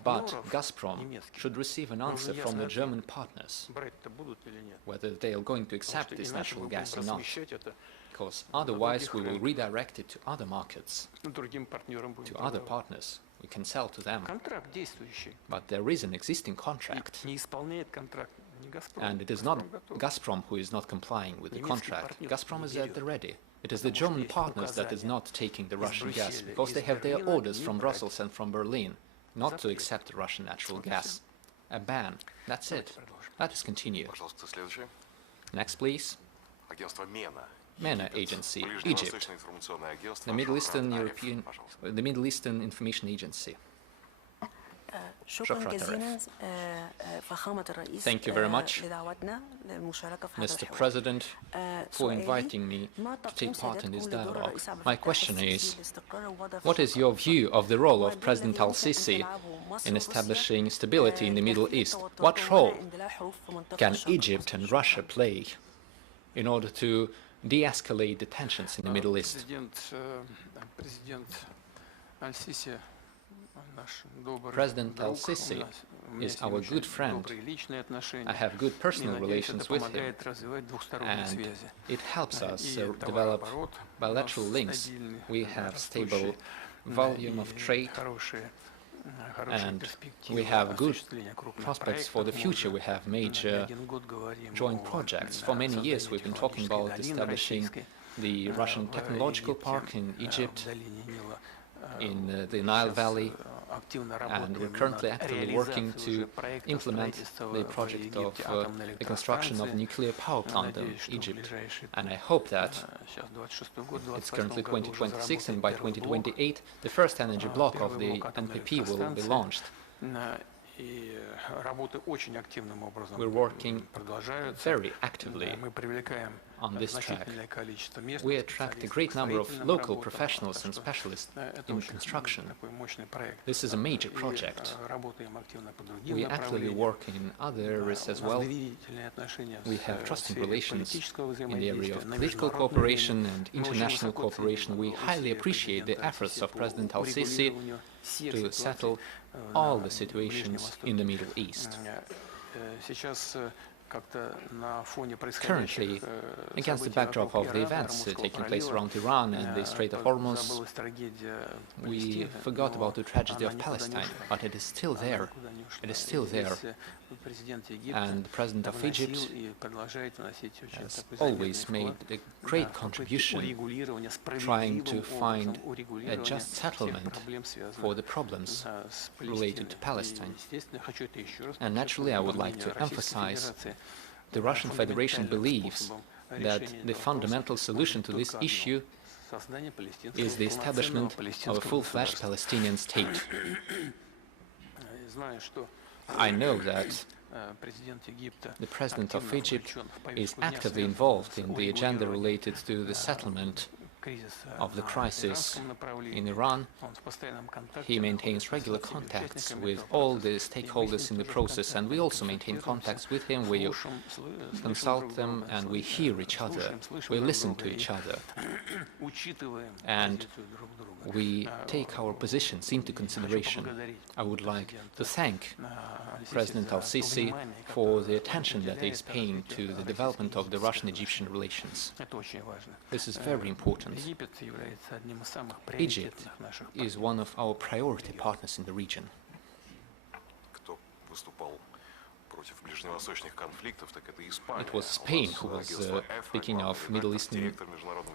But Gazprom should receive an answer from the German partners, whether they are going to accept this natural gas or not, because otherwise we will redirect it to other markets, to other partners. We can sell to them. But there is an existing contract, and it is not Gazprom who is not complying with the contract. Gazprom is at the ready. It is the German partners that is not taking the Russian gas, because they have their orders from Brussels and from Berlin not to accept the Russian natural gas. A ban. That's it. Let us continue. Next, please. MENA Agency, Egypt. The Middle Eastern Information Agency. Thank you very much, Mr. President, for inviting me to take part in this dialogue. My question is, what is your view of the role of President al-Sisi in establishing stability in the Middle East? What role can Egypt and Russia play in order to de-escalate the tensions in the Middle East? President al-Sisi is our good friend. I have good personal relations with him, and it helps us develop bilateral links. We have stable volume of trade, and we have good prospects for the future. We have major joint projects. For many years we've been talking about establishing the Russian Technological Park in Egypt, in the Nile Valley, and we're currently actively working to implement the project of the construction of a nuclear power plant in Egypt. And I hope that it's currently 2026, and by 2028 the first energy block of the NPP will be launched. We're working very actively on this track. We attract a great number of local professionals and specialists in construction. This is a major project. We actively work in other areas as well. We have trusting relations in the area of political cooperation and international cooperation. We highly appreciate the efforts of President al-Sisi to settle all the situations in the Middle East. Currently, against the backdrop of the events taking place around Iran and the Strait of Hormuz, we forgot about the tragedy of Palestine, but it is still there. It is still there. And the President of Egypt has always made a great contribution trying to find a just settlement for the problems related to Palestine. And naturally, I would like to emphasize the Russian Federation believes that the fundamental solution to this issue is the establishment of a full-fledged Palestinian state. I know that the President of Egypt is actively involved in the agenda related to the settlement of the crisis in Iran. He maintains regular contacts with all the stakeholders in the process, and we also maintain contacts with him. We consult them and we hear each other. We listen to each other. And we take our positions into consideration. I would like to thank President al-Sisi for the attention that he is paying to the development of the Russian-Egyptian relations. This is very important. Egypt is one of our priority partners in the region. It was Spain who was speaking of Middle Eastern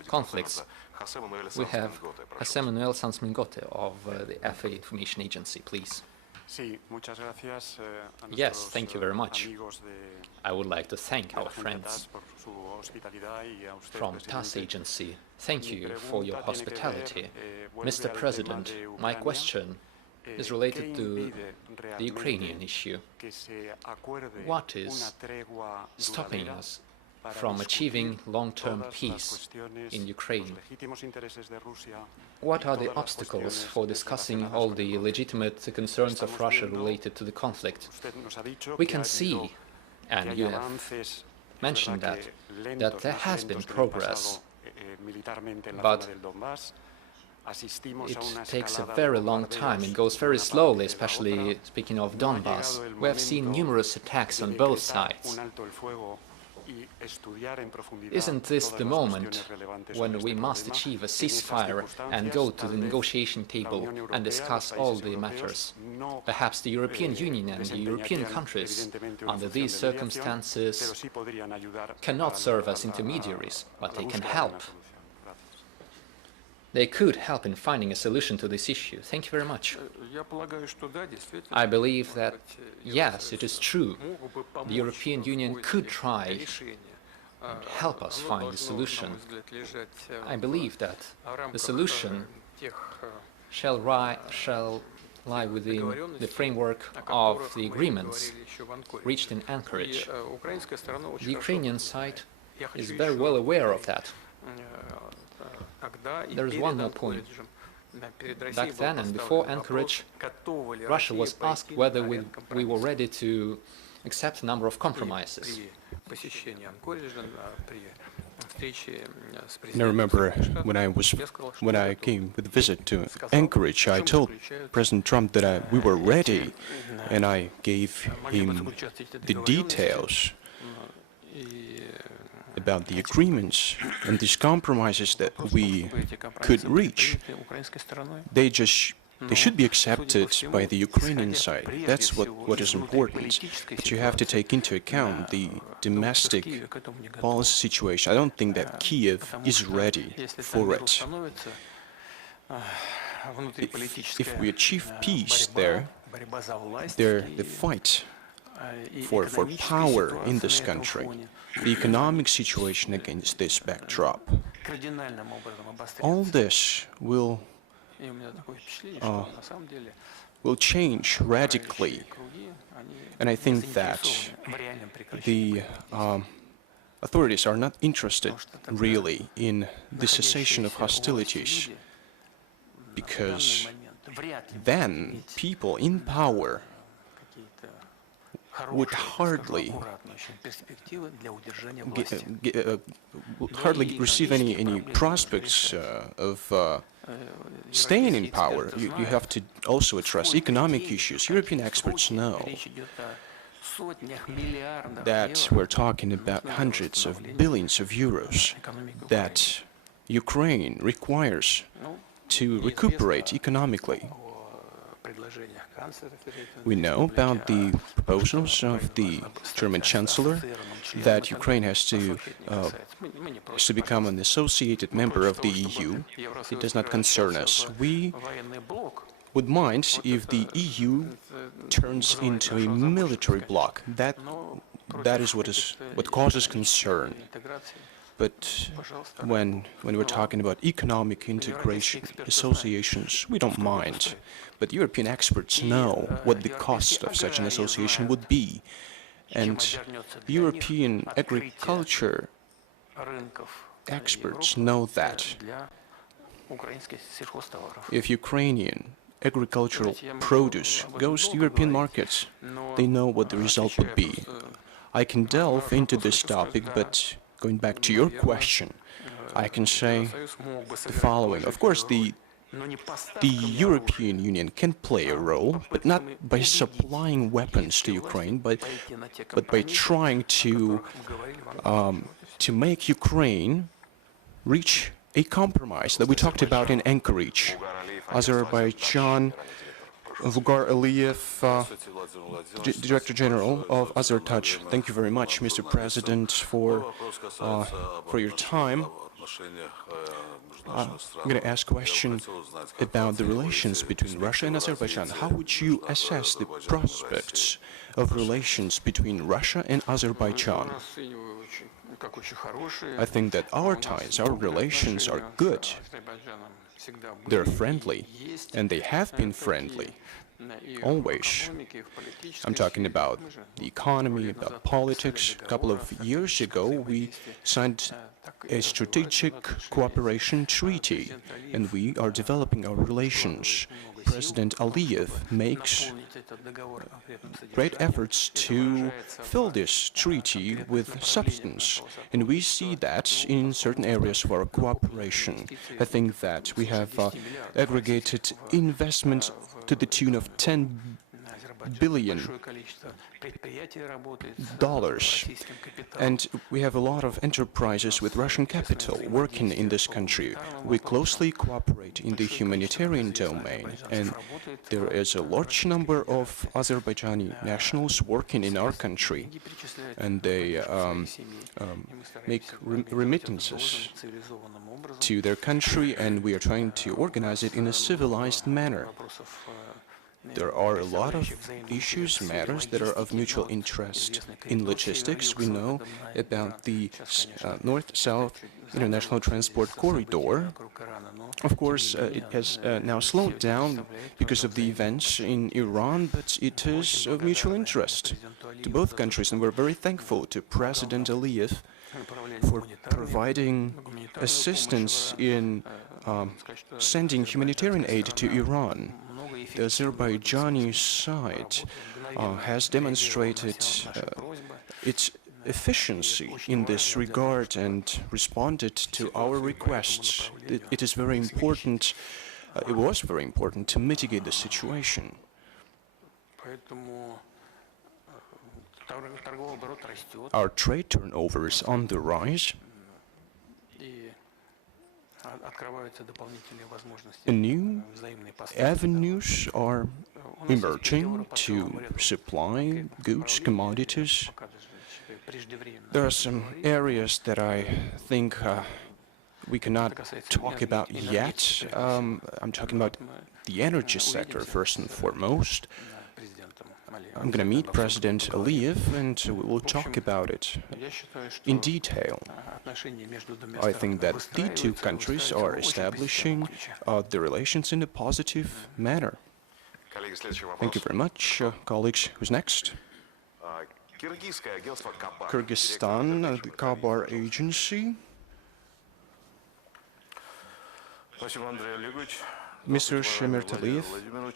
conflicts. We have José Manuel Sanz Mingote of the FA Information Agency, please. Yes, thank you very much. I would like to thank our friends from TASS agency. Thank you for your hospitality. Mr. President, my question is related to the Ukrainian issue. What is stopping us from achieving long-term peace in Ukraine? What are the obstacles for discussing all the legitimate concerns of Russia related to the conflict? We can see, and you have mentioned that there has been progress, but it takes a very long time. It goes very slowly, especially speaking of Donbass. We have seen numerous attacks on both sides. Isn't this the moment when we must achieve a ceasefire and go to the negotiation table and discuss all the matters? Perhaps the European Union and the European countries, under these circumstances, cannot serve as intermediaries, but they can help. They could help in finding a solution to this issue. Thank you very much. I believe that, yes, it is true. The European Union could try and help us find a solution. I believe that the solution shall lie within the framework of the agreements reached in Anchorage. The Ukrainian side is very well aware of that. There is one more point. Back then and before Anchorage, Russia was asked whether we were ready to accept a number of compromises. And I remember when I came with a visit to Anchorage, I told President Trump that we were ready, and I gave him the details about the agreements and these compromises that we could reach. They should be accepted by the Ukrainian side. That's what is important. But you have to take into account the domestic policy situation. I don't think that Kiev is ready for it. If we achieve peace there, the fight for power in this country, the economic situation against this backdrop, all this will change radically. And I think that the authorities are not interested really in the cessation of hostilities, because then people in power would hardly receive any prospects of staying in power. You have to also address economic issues. European experts know that we're talking about hundreds of billions of euros that Ukraine requires to recuperate economically. We know about the proposals of the German Chancellor that Ukraine has to become an associated member of the EU. It does not concern us. We would mind if the EU turns into a military bloc. That is what causes concern. But when we're talking about economic integration, associations, we don't mind. But European experts know what the cost of such an association would be. And European agriculture experts know that. If Ukrainian agricultural produce goes to European markets, they know what the result would be. I can delve into this topic, but going back to your question, I can say the following. Of course, the European Union can play a role, but not by supplying weapons to Ukraine, but by trying to make Ukraine reach a compromise that we talked about in Anchorage. Azerbaijan, Vugar Aliyev, Director General of Azertouch. Thank you very much, Mr. President, for your time. I'm going to ask a question about the relations between Russia and Azerbaijan. How would you assess the prospects of relations between Russia and Azerbaijan? I think that our ties, our relations are good. They're friendly, and they have been friendly, always. I'm talking about the economy, about politics. A couple of years ago, we signed a strategic cooperation treaty, and we are developing our relations. President Aliyev makes great efforts to fill this treaty with substance, and we see that in certain areas of our cooperation. I think that we have aggregated investment to the tune of $10 billion, and we have a lot of enterprises with Russian capital working in this country. We closely cooperate in the humanitarian domain, and there is a large number of Azerbaijani nationals working in our country, and they make remittances to their country, and we are trying to organize it in a civilized manner. There are a lot of issues, matters that are of mutual interest. In logistics, we know about the North-South International Transport Corridor. Of course, it has now slowed down because of the events in Iran, but it is of mutual interest to both countries, and we're very thankful to President Aliyev for providing assistance in sending humanitarian aid to Iran. The Azerbaijani side has demonstrated its efficiency in this regard and responded to our requests. It is very important, it was very important to mitigate the situation. Our trade turnover is on the rise. New avenues are emerging to supply goods, commodities. There are some areas that I think we cannot talk about yet. I'm talking about the energy sector first and foremost. I'm going to meet President Aliyev and we will talk about it in detail. I think that the two countries are establishing the relations in a positive manner. Thank you very much. Colleagues, who's next? Kyrgyzstan, the Kabar agency. Mr. Shemertaliyev,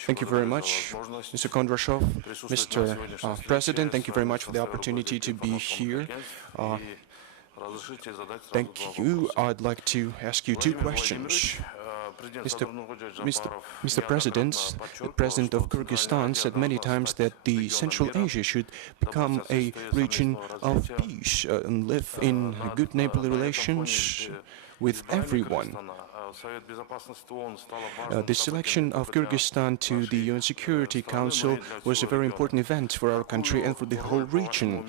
thank you very much. Mr. Kondrashov, Mr. President, thank you very much for the opportunity to be here. Thank you. I'd like to ask you two questions. Mr. President, the President of Kyrgyzstan said many times that the Central Asia should become a region of peace and live in good neighborly relations with everyone. The selection of Kyrgyzstan to the UN Security Council was a very important event for our country and for the whole region.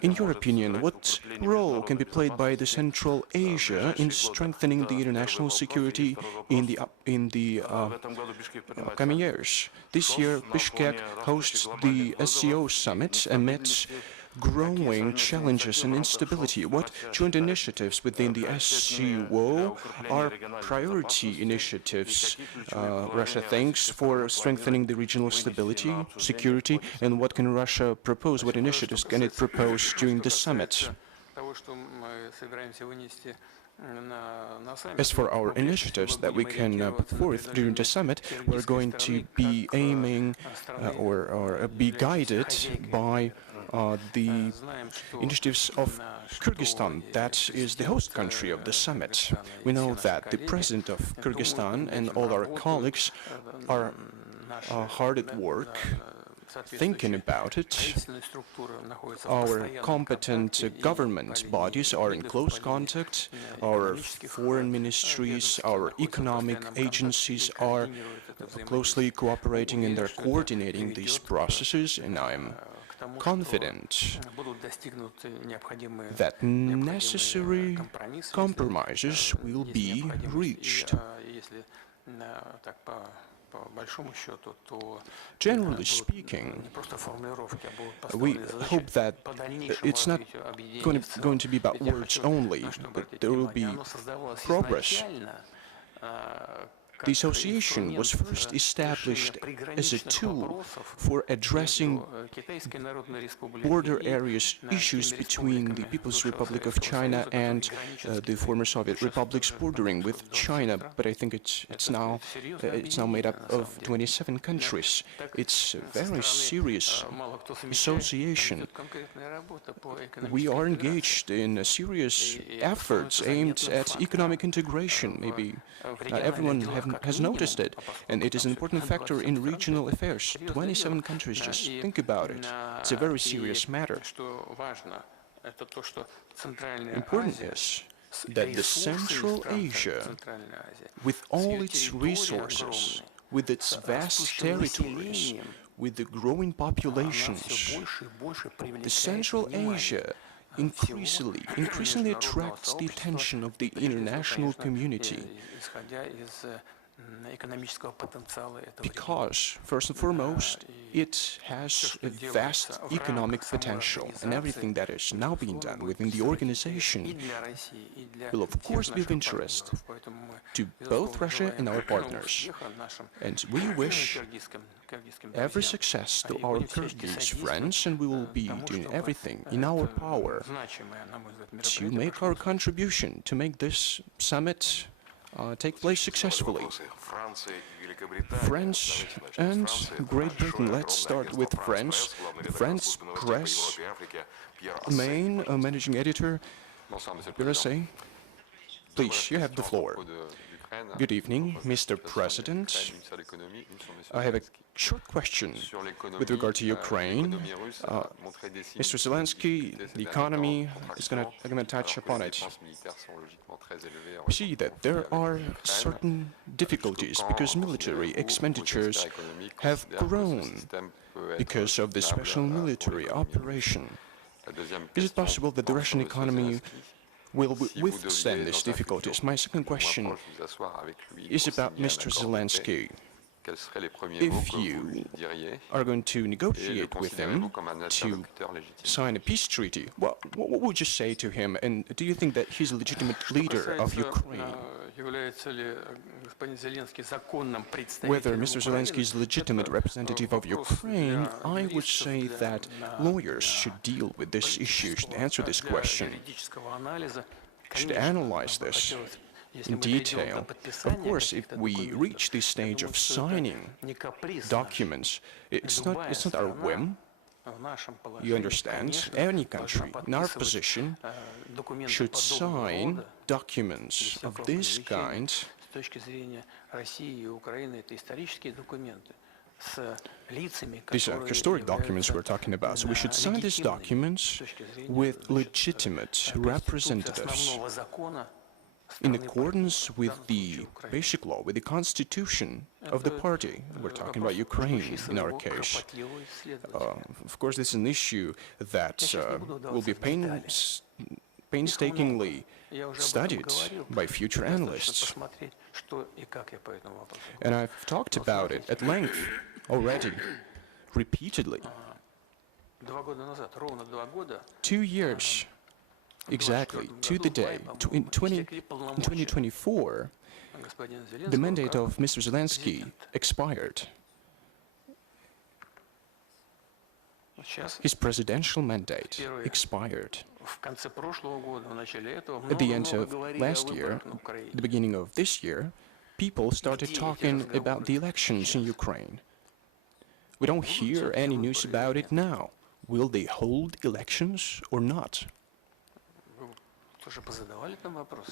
In your opinion, what role can be played by the Central Asia in strengthening the international security in the coming years? This year, Bishkek hosts the SCO summit amid growing challenges and instability. What joint initiatives within the SCO are priority initiatives Russia thinks for strengthening the regional stability, security, and what can Russia propose, what initiatives can it propose during the summit? As for our initiatives that we can put forth during the summit, we're going to be aiming or be guided by the initiatives of Kyrgyzstan, that is the host country of the summit. We know that the President of Kyrgyzstan and all our colleagues are hard at work thinking about it. Our competent government bodies are in close contact. Our foreign ministries, our economic agencies are closely cooperating and they're coordinating these processes, and I'm confident that necessary compromises will be reached. Generally speaking, we hope that it's not going to be about words only, but there will be progress. The association was first established as a tool for addressing border areas issues between the People's Republic of China and the former Soviet republics bordering with China. But I think it's now made up of 27 countries. It's a very serious association. We are engaged in serious efforts aimed at economic integration. Maybe not everyone has noticed it, and it is an important factor in regional affairs. 27 countries, just think about it. It's a very serious matter. Important is that the Central Asia, with all its resources, with its vast territories, with the growing populations, the Central Asia increasingly attracts the attention of the international community because, first and foremost, it has a vast economic potential, and everything that is now being done within the organization will of course be of interest to both Russia and our partners. And we wish every success to our Kyrgyz friends, and we will be doing everything in our power to make our contribution to make this summit take place successfully. France and Great Britain. Let's start with France. The French press main managing editor, Pierre, please, you have the floor. Good evening, Mr. President. I have a short question with regard to Ukraine. Mr. Zelensky, the economy is going to touch upon it. We see that there are certain difficulties because military expenditures have grown because of the special military operation. Is it possible that the Russian economy will withstand these difficulties? My second question is about Mr. Zelensky. If you are going to negotiate with him to sign a peace treaty, what would you say to him? And do you think that he's a legitimate leader of Ukraine? Whether Mr. Zelensky is a legitimate representative of Ukraine, I would say that lawyers should deal with this issue, should answer this question, should analyze this in detail. Of course, if we reach the stage of signing documents, it's not our whim. You understand? Any country in our position should sign documents of this kind. These are historic documents we're talking about, so we should sign these documents with legitimate representatives in accordance with the basic law, with the constitution of the party. We're talking about Ukraine in our case. Of course, this is an issue that will be painstakingly studied by future analysts. And I've talked about it at length already, repeatedly. 2 years exactly, to the day, in 2024, the mandate of Mr. Zelensky expired. His presidential mandate expired. At the end of last year, the beginning of this year, people started talking about the elections in Ukraine. We don't hear any news about it now. Will they hold elections or not?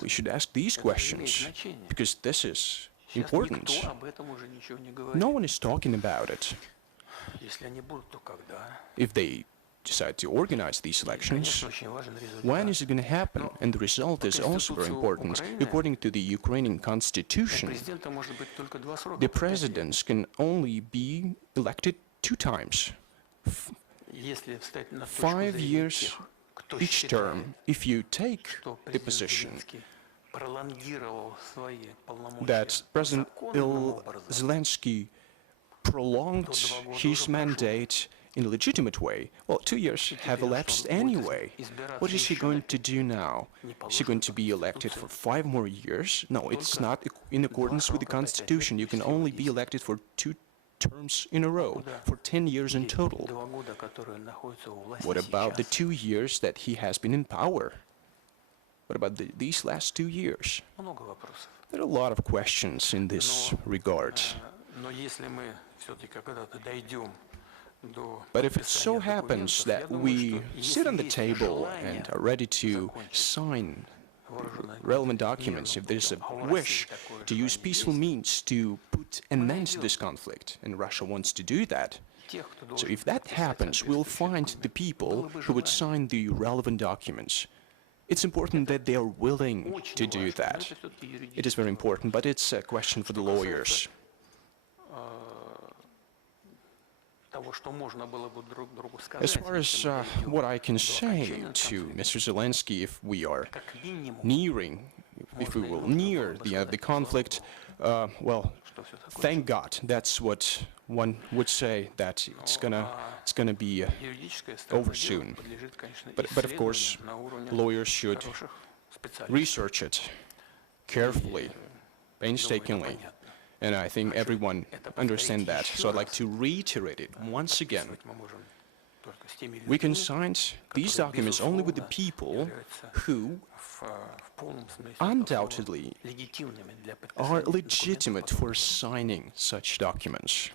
We should ask these questions, because this is important. No one is talking about it. If they decide to organize these elections, when is it going to happen? And the result is also very important. According to the Ukrainian constitution, the presidents can only be elected 2 times. 5 years each term. If you take the position that President Zelensky prolonged his mandate in a legitimate way. Well, 2 years have elapsed anyway. What is he going to do now? Is he going to be elected for 5 more years? No, it's not in accordance with the Constitution. You can only be elected for 2 terms in a row, for 10 years in total. What about the 2 years that he has been in power? What about these last 2 years? There are a lot of questions in this regard. But if it so happens that we sit on the table and are ready to sign relevant documents, if there's a wish to use peaceful means to put an end to this conflict, and Russia wants to do that, so if that happens, we'll find the people who would sign the relevant documents. It's important that they are willing to do that. It is very important, but it's a question for the lawyers. As far as what I can say to Mr. Zelensky, if we are nearing, if we will near the end of the conflict, well, thank God. That's what one would say, that it's gonna be over soon. But of course, lawyers should research it carefully, painstakingly. And I think everyone understands that. So I'd like to reiterate it once again. We can sign these documents only with the people who undoubtedly are legitimate for signing such documents.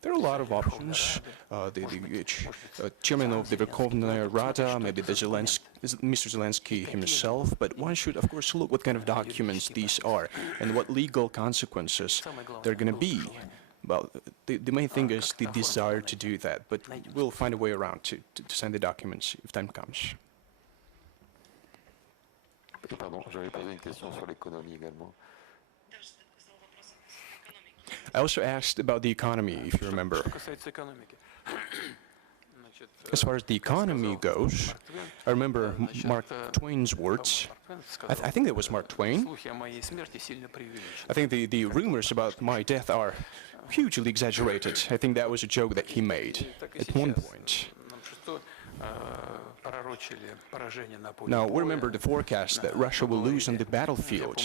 There are a lot of options. The chairman of the Verkhovna Rada, maybe Mr. Zelensky himself, but one should, of course, look what kind of documents these are and what legal consequences they're going to be. Well, the main thing is the desire to do that, but we'll find a way around to send the documents if time comes. Pardon, j'avais posé une question sur l'économie également. I also asked about the economy, if you remember. As far as the economy goes, I remember Mark Twain's words. I think that was Mark Twain. I think the rumors about my death are hugely exaggerated. I think that was a joke that he made at one point. Now, we remember the forecast that Russia will lose on the battlefield.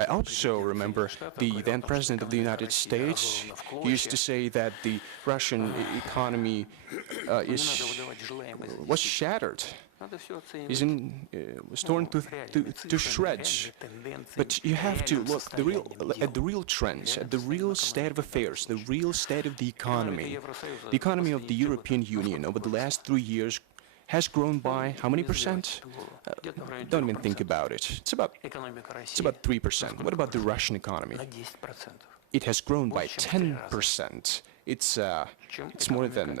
I also remember the then President of the United States used to say that the Russian economy was shattered, was torn to shreds. But you have to look at the real trends, at the real state of affairs, the real state of the economy. The economy of the European Union over the last 3 years has grown by how many percent? Don't even think about it. It's about 3%. What about the Russian economy? It has grown by 10%. It's more than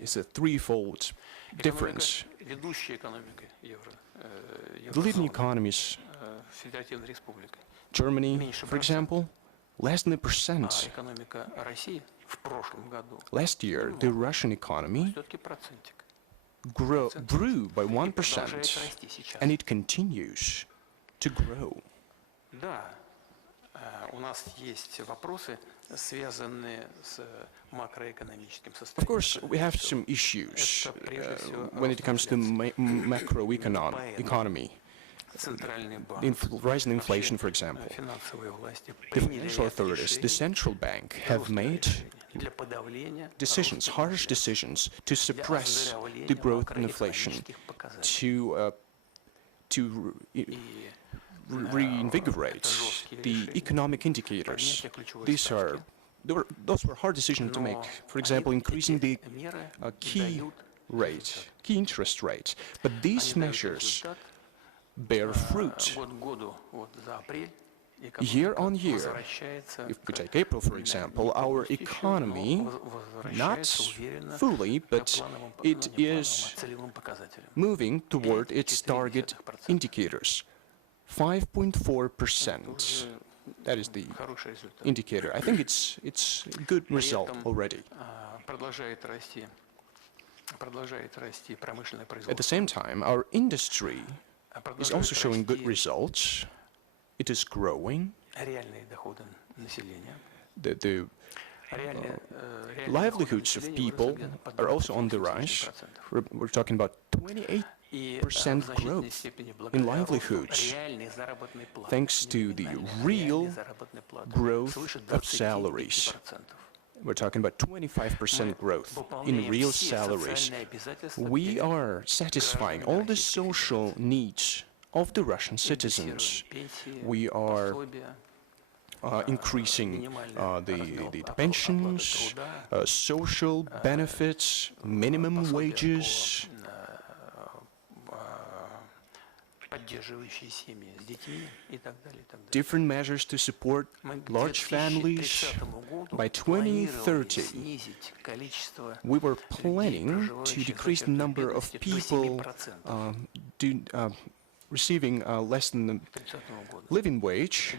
it's a threefold difference. The leading economies, Germany, for example, less than 1%. Last year, the Russian economy grew by 1%, and it continues to grow. Of course, we have some issues when it comes to macroeconomy. Rise in inflation, for example. The financial authorities, the central bank, have made decisions, harsh decisions, to suppress the growth in inflation, to reinvigorate the economic indicators. Those were hard decisions to make. For example, increasing the key interest rate. But these measures bear fruit. Year on year, if we take April, for example, our economy, not fully, but it is moving toward its target indicators. 5.4%. That is the indicator. I think it's a good result already. At the same time, our industry is also showing good results. It is growing. The livelihoods of people are also on the rise. We're talking about 28% growth in livelihoods, thanks to the real growth of salaries. We're talking about 25% growth in real salaries. We are satisfying all the social needs of the Russian citizens. We are increasing the pensions, social benefits, minimum wages, different measures to support large families. By 2030, we were planning to decrease the number of people receiving less than the living wage.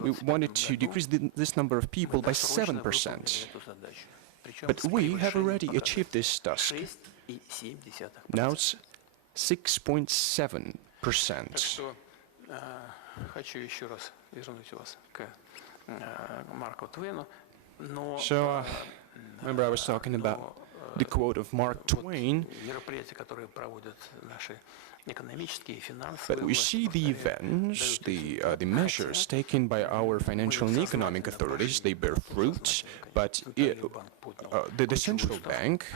We wanted to decrease this number of people by 7%. But we have already achieved this task. Now it's 6.7%. So, remember I was talking about the quote of Mark Twain, but we see the events, the measures taken by our financial and economic authorities, they bear fruit, but the central bank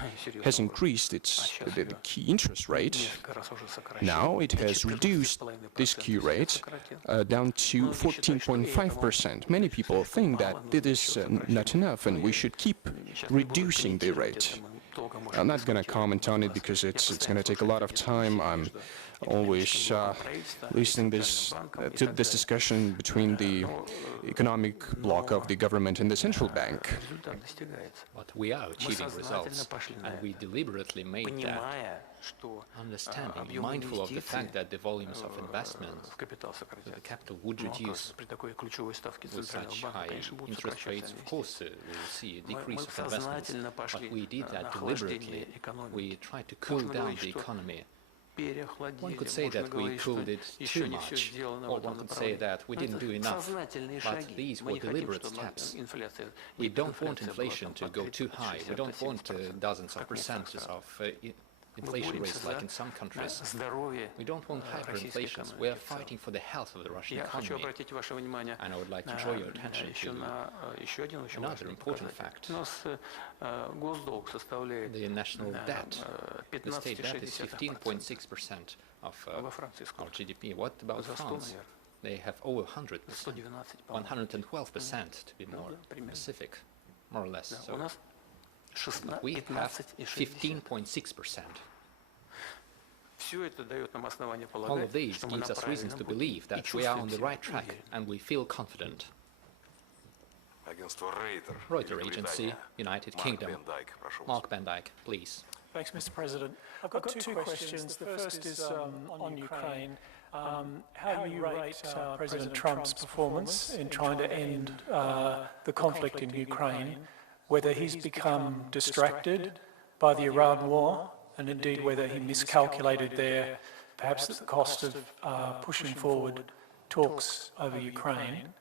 has increased the key interest rate. Now it has reduced this key rate down to 14.5%. Many people think that it is not enough and we should keep reducing the rate. I'm not going to comment on it because it's going to take a lot of time. I'm always listening to this discussion between the economic bloc of the government and the central bank. But we are achieving results, and we deliberately made that, understanding, mindful of the fact that the volumes of investment, the capital would reduce with such high interest rates. Of course, we will see a decrease of investments, but we did that deliberately. We tried to cool down the economy. One could say that we cooled it too much, or one could say that we didn't do enough, but these were deliberate steps. We don't want inflation to go too high. We don't want dozens of percentages of inflation rates like in some countries. We don't want hyperinflation. We are fighting for the health of the Russian economy. And I would like to draw your attention to another important fact. The national debt, the state debt is 15.6% of our GDP. What about France? They have over 100%, 112% to be more specific, more or less. So we have 15.6%. All of these gives us reasons to believe that we are on the right track, and we feel confident. Reuters agency, United Kingdom. Mark Van Dyke, please. Thanks, Mr. President. I've got two questions. The first is on Ukraine. How do you rate President Trump's performance in trying to end the conflict in Ukraine, whether he's become distracted by the Iran war, and indeed whether he miscalculated there, perhaps at the cost of pushing forward talks over Ukraine?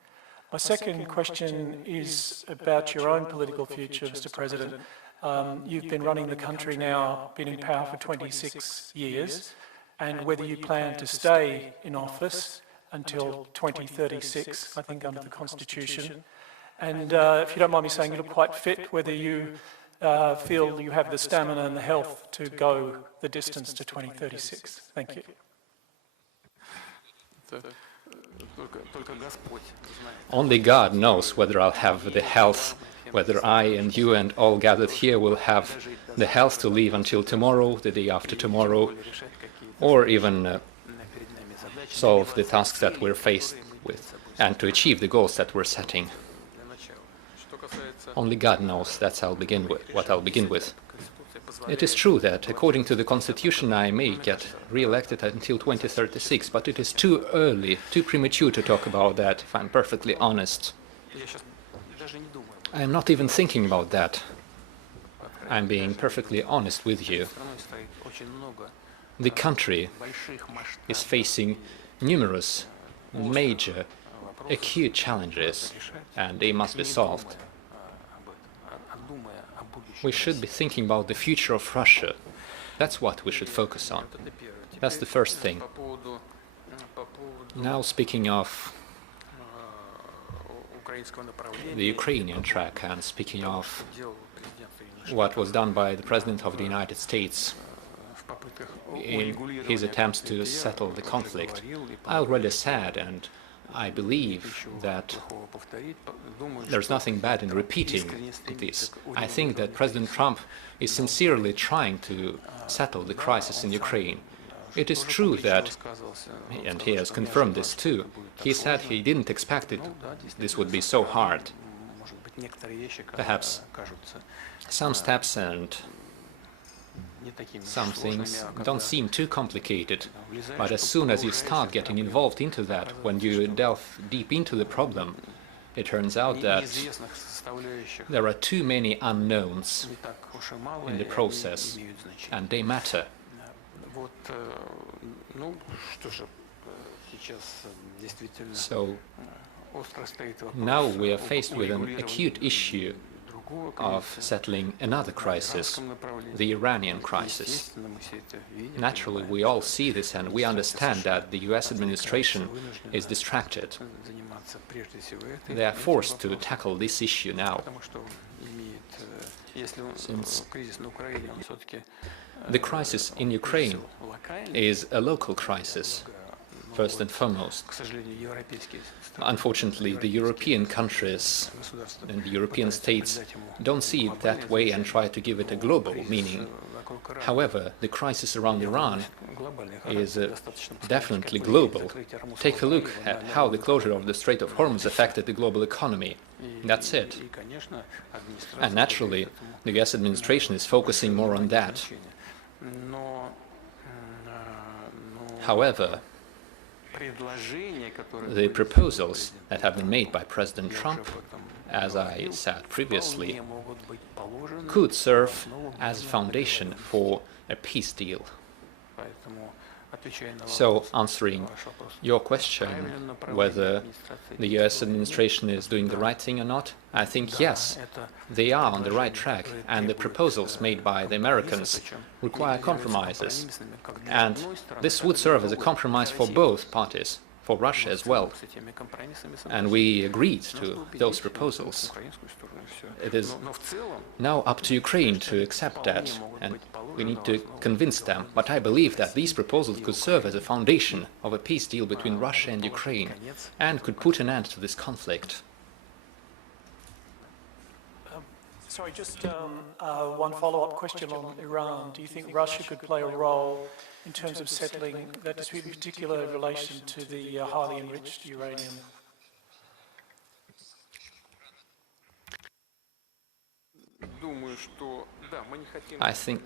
My second question is about your own political future, Mr. President. You've been running the country now, been in power for 26 years, and whether you plan to stay in office until 2036, I think under the Constitution. And if you don't mind me saying, you look quite fit, whether you feel you have the stamina and the health to go the distance to 2036. Thank you. Only God knows whether I'll have the health, whether I and you and all gathered here will have the health to live until tomorrow, the day after tomorrow, or even solve the tasks that we're faced with and to achieve the goals that we're setting. Only God knows. That's what I'll begin with. It is true that, according to the Constitution, I may get re-elected until 2036, but it is too early, too premature to talk about that, if I'm perfectly honest. I am not even thinking about that. I'm being perfectly honest with you. The country is facing numerous major acute challenges, and they must be solved. We should be thinking about the future of Russia. That's what we should focus on. That's the first thing. Now, speaking of the Ukrainian track and speaking of what was done by the President of the United States in his attempts to settle the conflict, I already said, and I believe that there's nothing bad in repeating this. I think that President Trump is sincerely trying to settle the crisis in Ukraine. It is true that, and he has confirmed this too, he said he didn't expect this would be so hard. Perhaps some steps and some things don't seem too complicated, but as soon as you start getting involved into that, when you delve deep into the problem, it turns out that there are too many unknowns in the process, and they matter. So now we are faced with an acute issue of settling another crisis, the Iranian crisis. Naturally, we all see this and we understand that the US administration is distracted. They are forced to tackle this issue now, since the crisis in Ukraine is a local crisis, first and foremost. Unfortunately, the European countries and the European states don't see it that way and try to give it a global meaning. However, the crisis around Iran is definitely global. Take a look at how the closure of the Strait of Hormuz affected the global economy. That's it. And naturally, the US administration is focusing more on that. However, the proposals that have been made by President Trump, as I said previously, could serve as a foundation for a peace deal. So, answering your question, whether the US administration is doing the right thing or not, I think yes, they are on the right track, and the proposals made by the Americans require compromises. And this would serve as a compromise for both parties, for Russia as well. And we agreed to those proposals. It is now up to Ukraine to accept that, and we need to convince them. But I believe that these proposals could serve as a foundation of a peace deal between Russia and Ukraine, and could put an end to this conflict. Sorry, just one follow-up question on Iran. Do you think Russia could play a role in terms of settling that dispute, in particular in relation to the highly enriched uranium? I think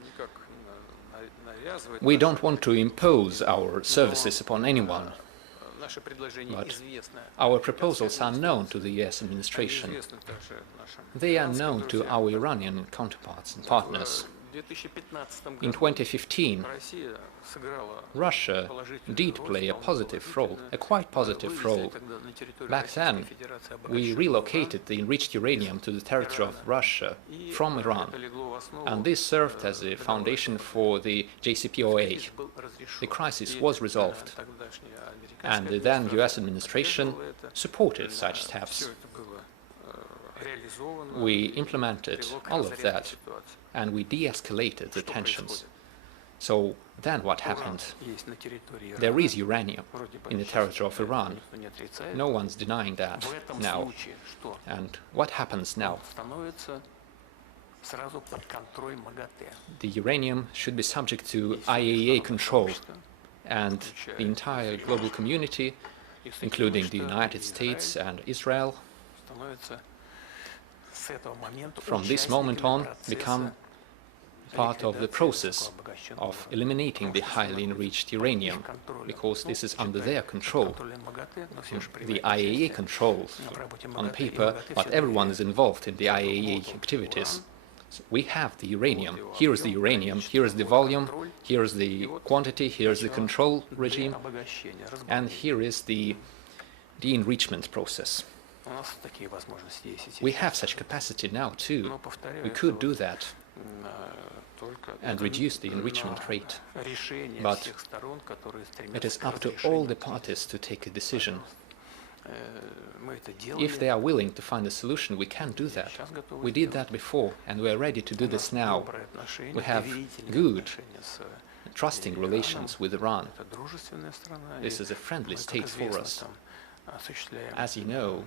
we don't want to impose our services upon anyone, but our proposals are known to the US administration. They are known to our Iranian counterparts and partners. In 2015, Russia did play a positive role, a quite positive role. Back then, we relocated the enriched uranium to the territory of Russia from Iran, and this served as a foundation for the JCPOA. The crisis was resolved, and the then US administration supported such steps. We implemented all of that, and we de-escalated the tensions. So then what happened? There is uranium in the territory of Iran. No one's denying that now. And what happens now? The uranium should be subject to IAEA control, and the entire global community, including the United States and Israel, from this moment on become part of the process of eliminating the highly enriched uranium, because this is under their control. The IAEA controls on paper, but everyone is involved in the IAEA activities. We have the uranium. Here is the uranium, here is the volume, here is the quantity, here is the control regime, and here is the enrichment process. We have such capacity now too. We could do that and reduce the enrichment rate. But it is up to all the parties to take a decision. If they are willing to find a solution, we can do that. We did that before, and we are ready to do this now. We have good, trusting relations with Iran. This is a friendly state for us. As you know,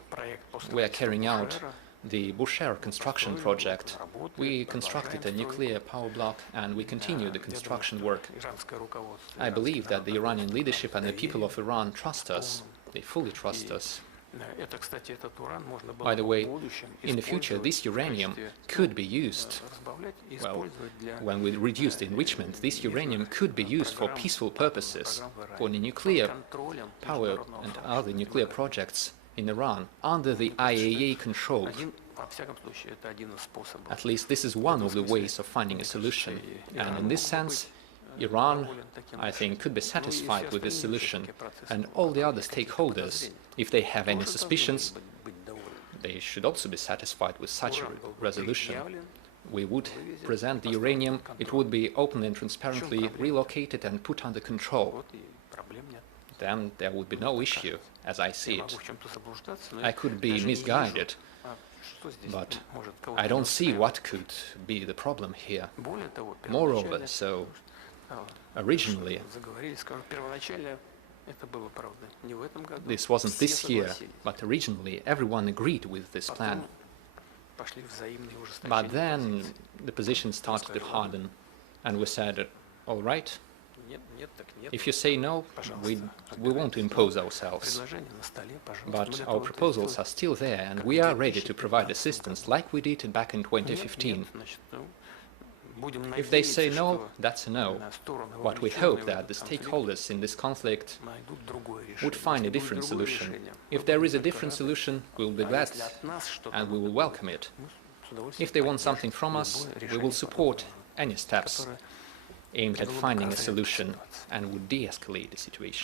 we are carrying out the Bushehr construction project. We constructed a nuclear power block and we continue the construction work. I believe that the Iranian leadership and the people of Iran trust us. They fully trust us. By the way, in the future, this uranium could be used, well, when we reduce the enrichment, this uranium could be used for peaceful purposes, for the nuclear power and other nuclear projects in Iran under the IAEA control. At least this is one of the ways of finding a solution, and in this sense, Iran, I think, could be satisfied with this solution, and all the other stakeholders, if they have any suspicions, they should also be satisfied with such a resolution. We would present the uranium, it would be openly and transparently relocated and put under control. Then there would be no issue, as I see it. I could be misguided, but I don't see what could be the problem here. Moreover, so originally, this wasn't this year, but originally everyone agreed with this plan. But then the position started to harden, and we said, all right, if you say no, we won't impose ourselves. But our proposals are still there, and we are ready to provide assistance like we did back in 2015. If they say no, that's a no. But we hope that the stakeholders in this conflict would find a different solution. If there is a different solution, we will be glad and we will welcome it. If they want something from us, we will support any steps aimed at finding a solution and would de-escalate the situation.